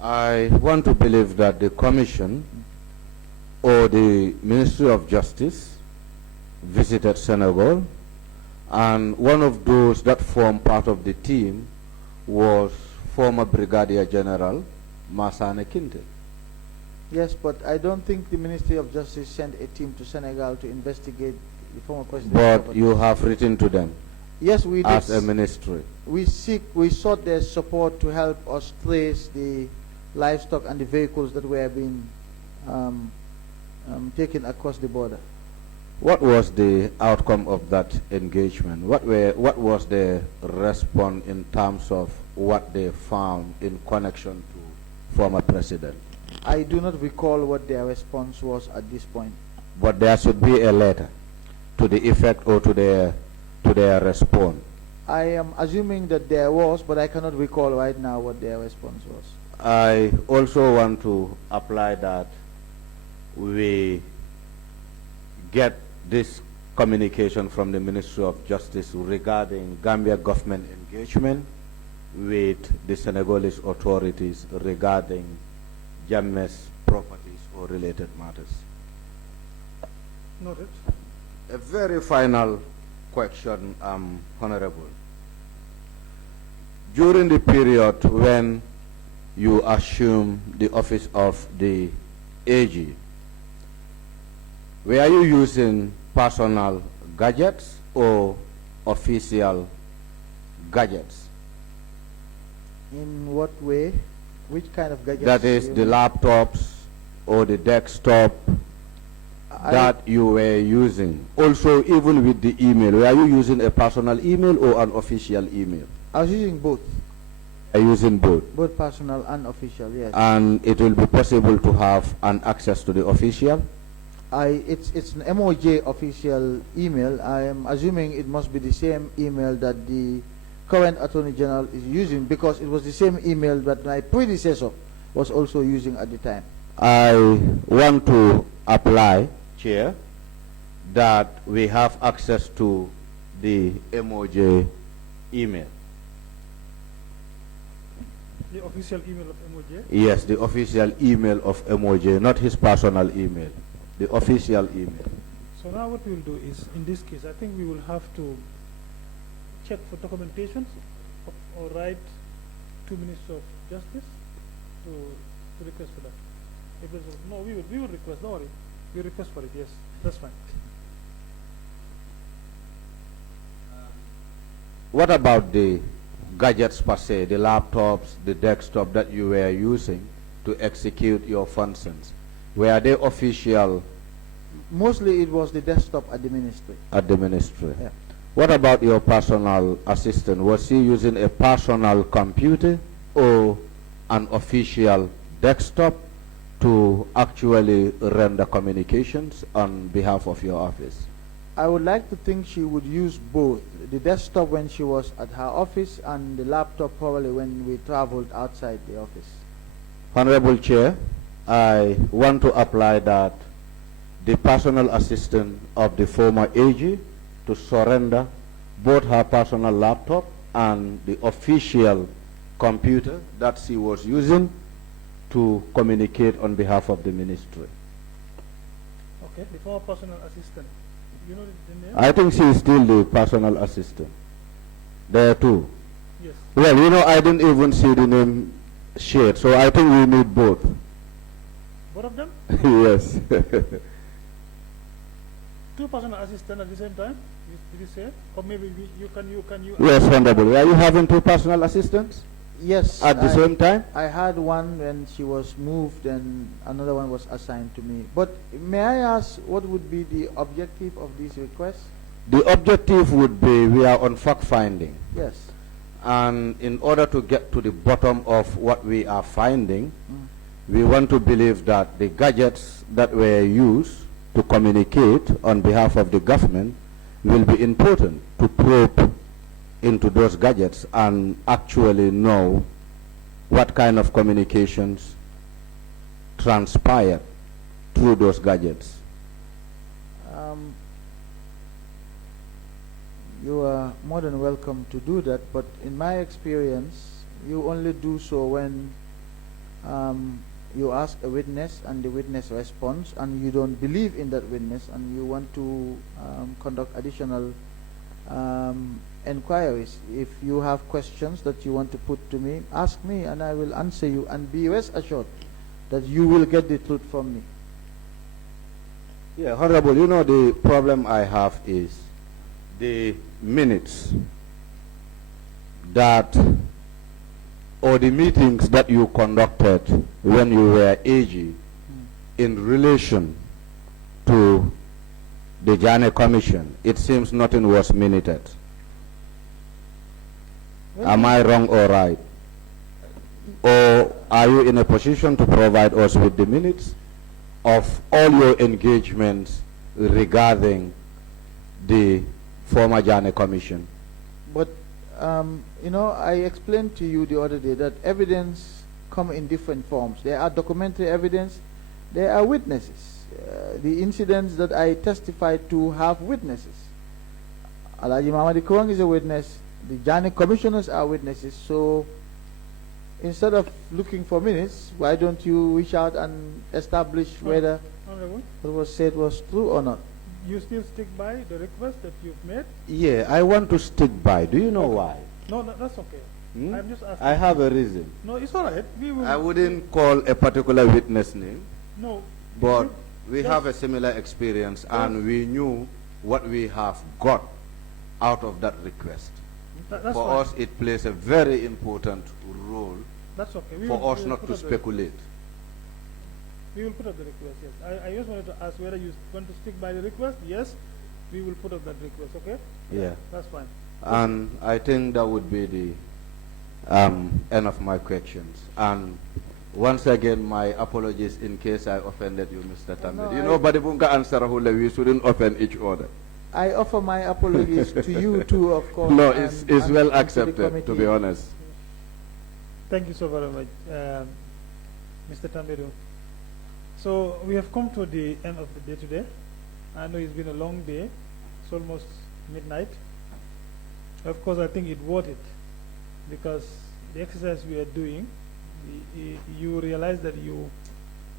I want to believe that the commission or the Ministry of Justice visited Senegal, and one of those that formed part of the team was former Brigadier General Masane Kinte. Yes, but I don't think the Ministry of Justice sent a team to Senegal to investigate the former president. But you have written to them. Yes, we did. As a ministry. We sought their support to help us trace the livestock and the vehicles that were being taken across the border. What was the outcome of that engagement? What was the response in terms of what they found in connection to former president? I do not recall what their response was at this point. But there should be a letter to the effect or to their response. I am assuming that there was, but I cannot recall right now what their response was. I also want to apply that we get this communication from the Ministry of Justice regarding Gambia government engagement with the Senegalese authorities regarding Jammeh's properties or related matters. Noted. A very final question, Honorable. During the period when you assumed the office of the AG, were you using personal gadgets or official gadgets? In what way? Which kind of gadgets? That is the laptops or the desktop that you were using. Also, even with the email, were you using a personal email or an official email? I was using both. Using both. Both personal and official, yes. And it will be possible to have an access to the official? It's an MOJ official email. I am assuming it must be the same email that the current Attorney General is using, because it was the same email that my predecessor was also using at the time. I want to apply, Chair, that we have access to the MOJ email. The official email of MOJ? Yes, the official email of MOJ, not his personal email, the official email. So now what we'll do is, in this case, I think we will have to check for documentations or write 2 minutes of justice to request for that. If there's no, we will request, don't worry. We request for it, yes, that's fine. What about the gadgets per se, the laptops, the desktop that you were using to execute your functions? Were they official? Mostly it was the desktop at the ministry. At the ministry. Yeah. What about your personal assistant? Was he using a personal computer or an official desktop to actually render communications on behalf of your office? I would like to think she would use both. The desktop when she was at her office, and the laptop probably when we traveled outside the office. Honorable Chair, I want to apply that the personal assistant of the former AG to surrender both her personal laptop and the official computer that she was using to communicate on behalf of the ministry. Okay, the former personal assistant. You know the name? I think she is still the personal assistant. There too. Yes. Well, you know, I didn't even see the name shared, so I think we need both. Both of them? Yes. 2 personal assistants at the same time? Did you say? Or maybe you can. Yes, Honorable. Are you having 2 personal assistants Yes. at the same time? I had one when she was moved, and another one was assigned to me. But may I ask, what would be the objective of this request? The objective would be, we are on fact finding. Yes. And in order to get to the bottom of what we are finding, we want to believe that the gadgets that were used to communicate on behalf of the government will be important to probe into those gadgets and actually know what kind of communications transpire through those gadgets. You are more than welcome to do that, but in my experience, you only do so when you ask a witness and the witness responds, and you don't believe in that witness, and you want to conduct additional inquiries. If you have questions that you want to put to me, ask me and I will answer you, and be rest assured that you will get the truth from me. Yeah, Honorable, you know the problem I have is the minutes that, or the meetings that you conducted when you were AG in relation to the Janneh Commission. It seems nothing was minuted. Well, am I wrong or right? Or are you in a position to provide us with the minutes of all your engagements regarding the former Janneh Commission? But you know, I explained to you the other day that evidence come in different forms. There are documentary evidence, there are witnesses. The incidents that I testified to have witnesses. Alhaji Mamadi Kong is a witness, the Janneh commissioners are witnesses. So instead of looking for minutes, why don't you reach out and establish whether Honorable, what was said was true or not? you still stick by the request that you've made? Yeah, I want to stick by. Do you know why? No, that's okay. Hmm? I'm just asking. I have a reason. No, it's all right. We will. I wouldn't call a particular witness name, No. but we Just- have a similar experience and we knew what we have got out of that request. That's For fine. us, it plays a very important role That's okay. for us we will not put to up the- speculate. We will put up the request, yes. I just wanted to ask whether you want to stick by the request. Yes, we will put up that request, okay? Yeah. That's fine. And I think that would be the end of my questions. And once again, my apologies in case I offended you, Mr. Tambedou. No, You know, but we shouldn't offend each other. I offer my apologies to you too, of course. No, and- it's and- well and to the accepted, to be committee. honest. Thank you so very much, Mr. Tambedou. So we have come to the end of the day today. I know it's been a long day. It's almost midnight. Of course, I think it's worth it because the exercise we are doing, you realize that you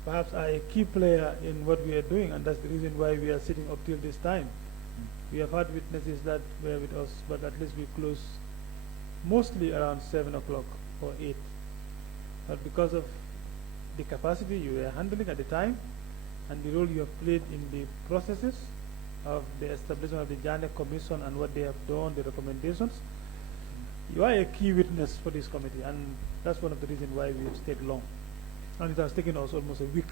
perhaps are a key player in what we are doing, and that's the reason why we are sitting up till this time. We have had witnesses that were with us, but at least we close mostly around 7 o'clock or 8. But because of the capacity you were handling at the time and the role you have played in the processes of the establishment of the Janet Commission and what they have done, the recommendations, you are a key witness for this committee, and that's one of the reasons why we have stayed long. And it has taken us almost a week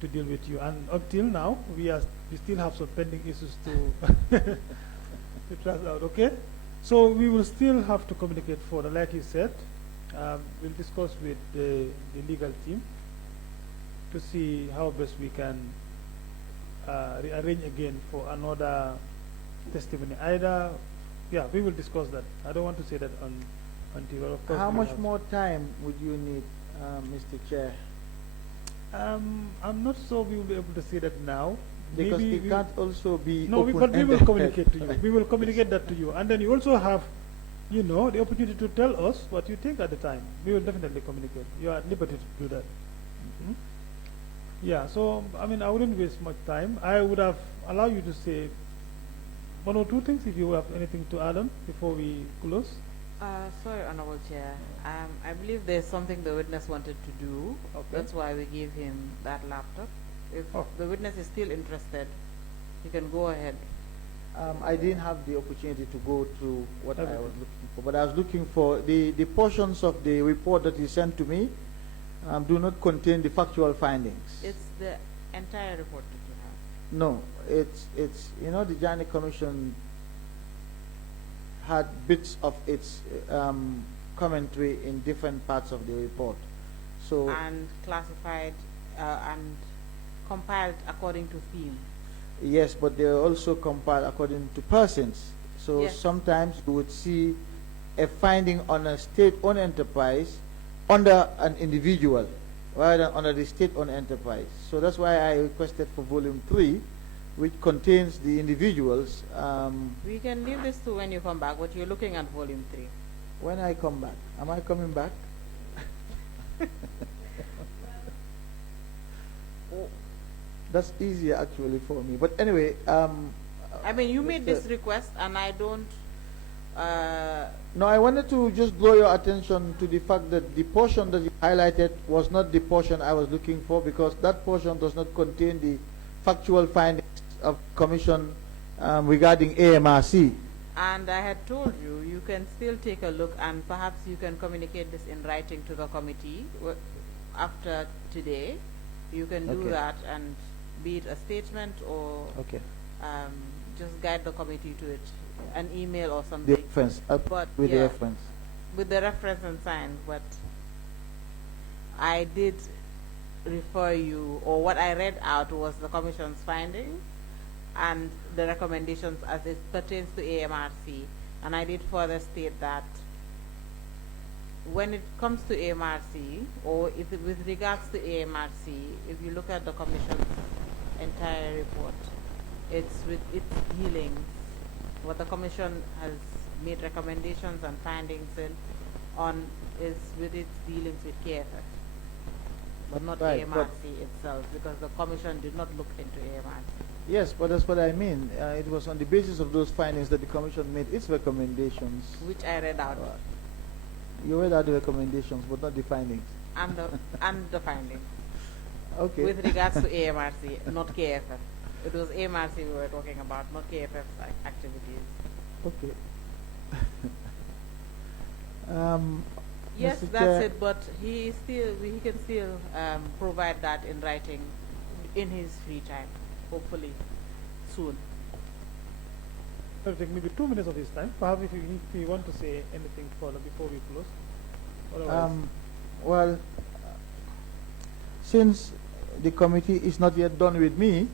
to deal with you. And up till now, we still have some pending issues to to trash out. Okay, so we will still have to communicate further, like you said. We'll discuss with the legal team to see how best we can rearrange again for another testimony. Either, yeah, we will discuss that. I don't want to say that until, well, of course. How we much have- more time would you need, Mr. Chair? I'm not sure we will be able to say that now. Because Maybe it we- can't also be No, but we will open-ended. communicate to you. We will communicate that to you. And then you also have, you know, the opportunity to tell us what you think at the time. We will definitely communicate. You are at liberty to do that. Mhm. Yeah, so, I mean, I wouldn't waste much time. I would have allowed you to say one or two things if you have anything to add on before we close. Sorry, Honorable Chair. I believe there's something the witness wanted to do. Okay. That's why we gave him that laptop. If Oh. the witness is still interested, he can go ahead. I didn't have the opportunity to go through what I Everything. was looking for, but I was looking for the portions of the report that you sent to me do not contain the factual findings. It's the entire report that you have. No, it's you know, the Janet Commission had bits of its commentary in different parts of the report. So And classified and compiled according to theme. yes, but they're also compiled according to persons. So Yes. sometimes you would see a finding on a state-owned enterprise under an individual rather than under the state-owned enterprise. So that's why I requested for volume 3, which contains the individuals. We can leave this to when you come back, but you're looking at volume 3. When I come back, am I coming back? That's easier actually for me. But anyway, I mean, you made Mr. this request, and I don't. No, I wanted to just draw your attention to the fact that the portion that you highlighted was not the portion I was looking for, because that portion does not contain the factual findings of Commission regarding AMRC. And I had told you, you can still take a look, and perhaps you can communicate this in writing to the committee after today. You can do Okay. that, and be it a statement or Okay. just guide the committee to it, an email or The something. reference, But with the yeah, reference. with the reference and sign. But I did refer you, or what I read out was the commission's findings and the recommendations as it pertains to AMRC. And I did further state that when it comes to AMRC, or if with regards to AMRC, if you look at the commission's entire report, it's with its dealings, what the commission has made recommendations and findings on is with its dealings with KFF, but not Right, but- AMRC itself, because the commission did not look into AMRC. Yes, but that's what I mean. It was on the basis of those findings that the Commission made its recommendations. Which I read out, You read out the recommendations, but not the findings. and the findings. Okay. With regards to AMRC, not KFF. It was AMRC we were talking about, not KFF's activities. Okay. Yes, Mr. that's Chair, it, but he can still provide that in writing in his free time, hopefully soon. It'll take maybe 2 minutes of his time. Perhaps if you want to say anything further before we close. Otherwise, Well, since the committee is not yet done with me,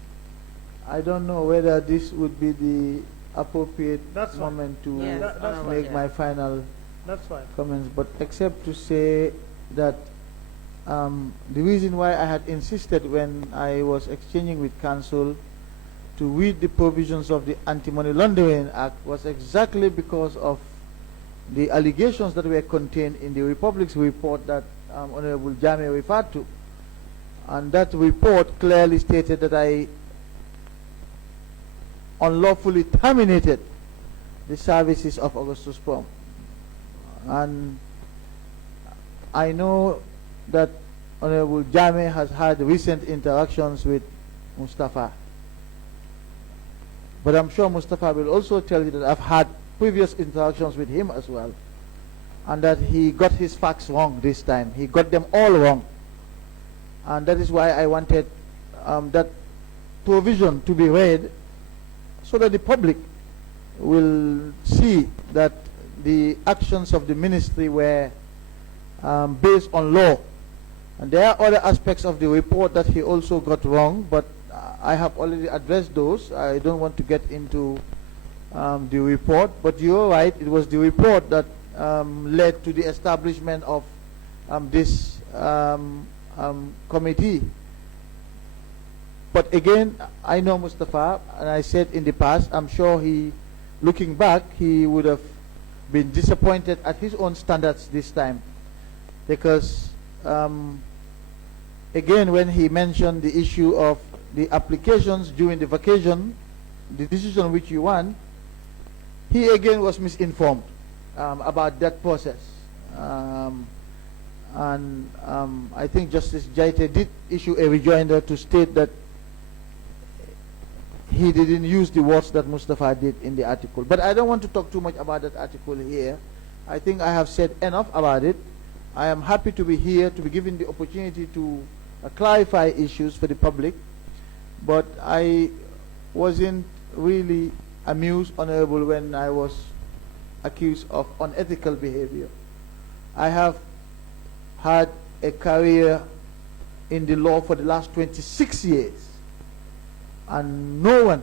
I don't know whether this would be the appropriate That's fine. moment to Yes, That's Honorable make Chair. my final That's fine. comments, but except to say that the reason why I had insisted when I was exchanging with counsel to read the provisions of the Anti-Money Laundering Act was exactly because of the allegations that were contained in the Republic's report that Honorable Jame referred to. And that report clearly stated that I unlawfully terminated the services of Augustus Prom. And I know that Honorable Jame has had recent interactions with Mustafa. But I'm sure Mustafa will also tell you that I've had previous interactions with him as well. And that he got his facts wrong this time. He got them all wrong. And that is why I wanted that provision to be read so that the public will see that the actions of the ministry were based on law. And there are other aspects of the report that he also got wrong, but I have already addressed those. I don't want to get into the report, but you're right, it was the report that led to the establishment of this committee. But again, I know Mustafa, and I said in the past, I'm sure he, looking back, he would have been disappointed at his own standards this time. Because, again, when he mentioned the issue of the applications during the vacation, the decision which you won, he again was misinformed about that process. I think Justice Jaite did issue a rejoinder to state that he didn't use the words that Mustafa did in the article. But I don't want to talk too much about that article here. I think I have said enough about it. I am happy to be here, to be given the opportunity to clarify issues for the public. But I wasn't really amused, Honorable, when I was accused of unethical behavior. I have had a career in the law for the last 26 years. And no one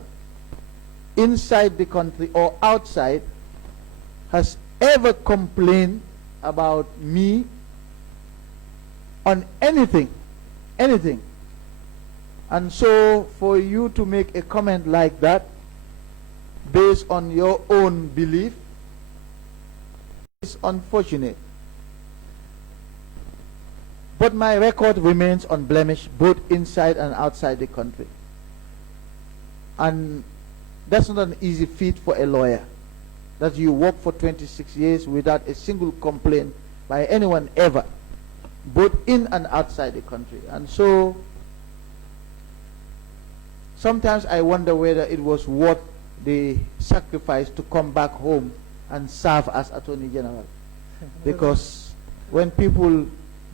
inside the country or outside has ever complained about me on anything. And so for you to make a comment like that based on your own belief is unfortunate. But my record remains unblemished both inside and outside the country. And that's not an easy feat for a lawyer, that you work for 26 years without a single complaint by anyone ever, both in and outside the country. And so sometimes I wonder whether it was worth the sacrifice to come back home and serve as Attorney General. Because when people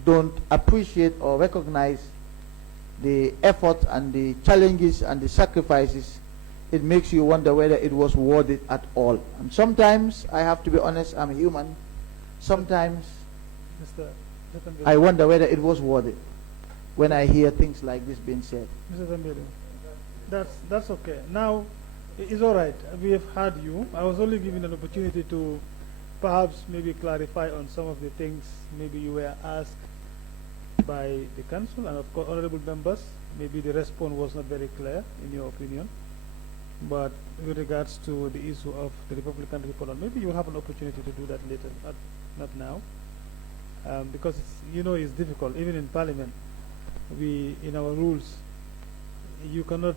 don't appreciate or recognize the effort and the challenges and the sacrifices, it makes you wonder whether it was worth it at all. And sometimes, I have to be honest, I'm human. Sometimes Mr. I wonder whether it was worth it when I hear things like this being said. Mr. Tambedou, that's okay. Now, it's all right. We have heard you. I was only given an opportunity to perhaps maybe clarify on some of the things maybe you were asked by the council and of course honorable members. Maybe the response was not very clear in your opinion. But with regards to the issue of the Republican report, maybe you will have an opportunity to do that later, not now. Because it's difficult. Even in Parliament, in our rules, you cannot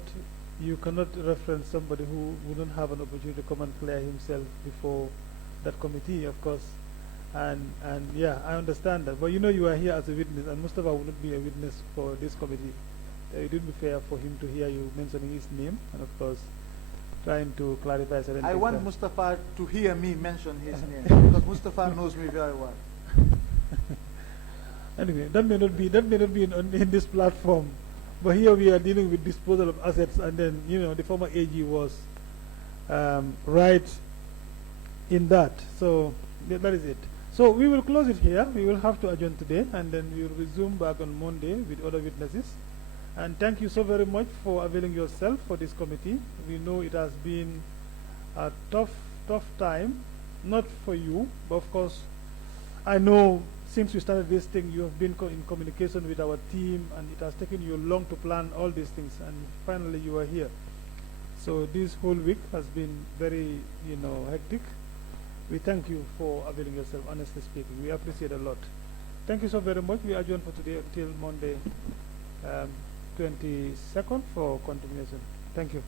reference somebody who wouldn't have an opportunity to come and clear himself before that committee, of course. And yeah, I understand that. But you are here as a witness, and Mustafa would not be a witness for this committee. It would be fair for him to hear you mentioning his name, and of course, trying to clarify certain things. I want Mustafa to hear me mention his name, because Mustafa knows me very well. Anyway, that may not be in this platform, but here we are dealing with disposal of assets, and then the former AG was right in that. So that is it. So we will close it here. We will have to adjourn today, and then we will resume back on Monday with other witnesses. And thank you so very much for availing yourself for this committee. We know it has been a tough time, not for you, but of course, I know since we started this thing, you have been in communication with our team, and it has taken you long to plan all these things, and finally you are here. So this whole week has been very, hectic. We thank you for availing yourself, honestly speaking. We appreciate a lot. Thank you so very much. We adjourn for today until Monday, 22nd for continuation. Thank you.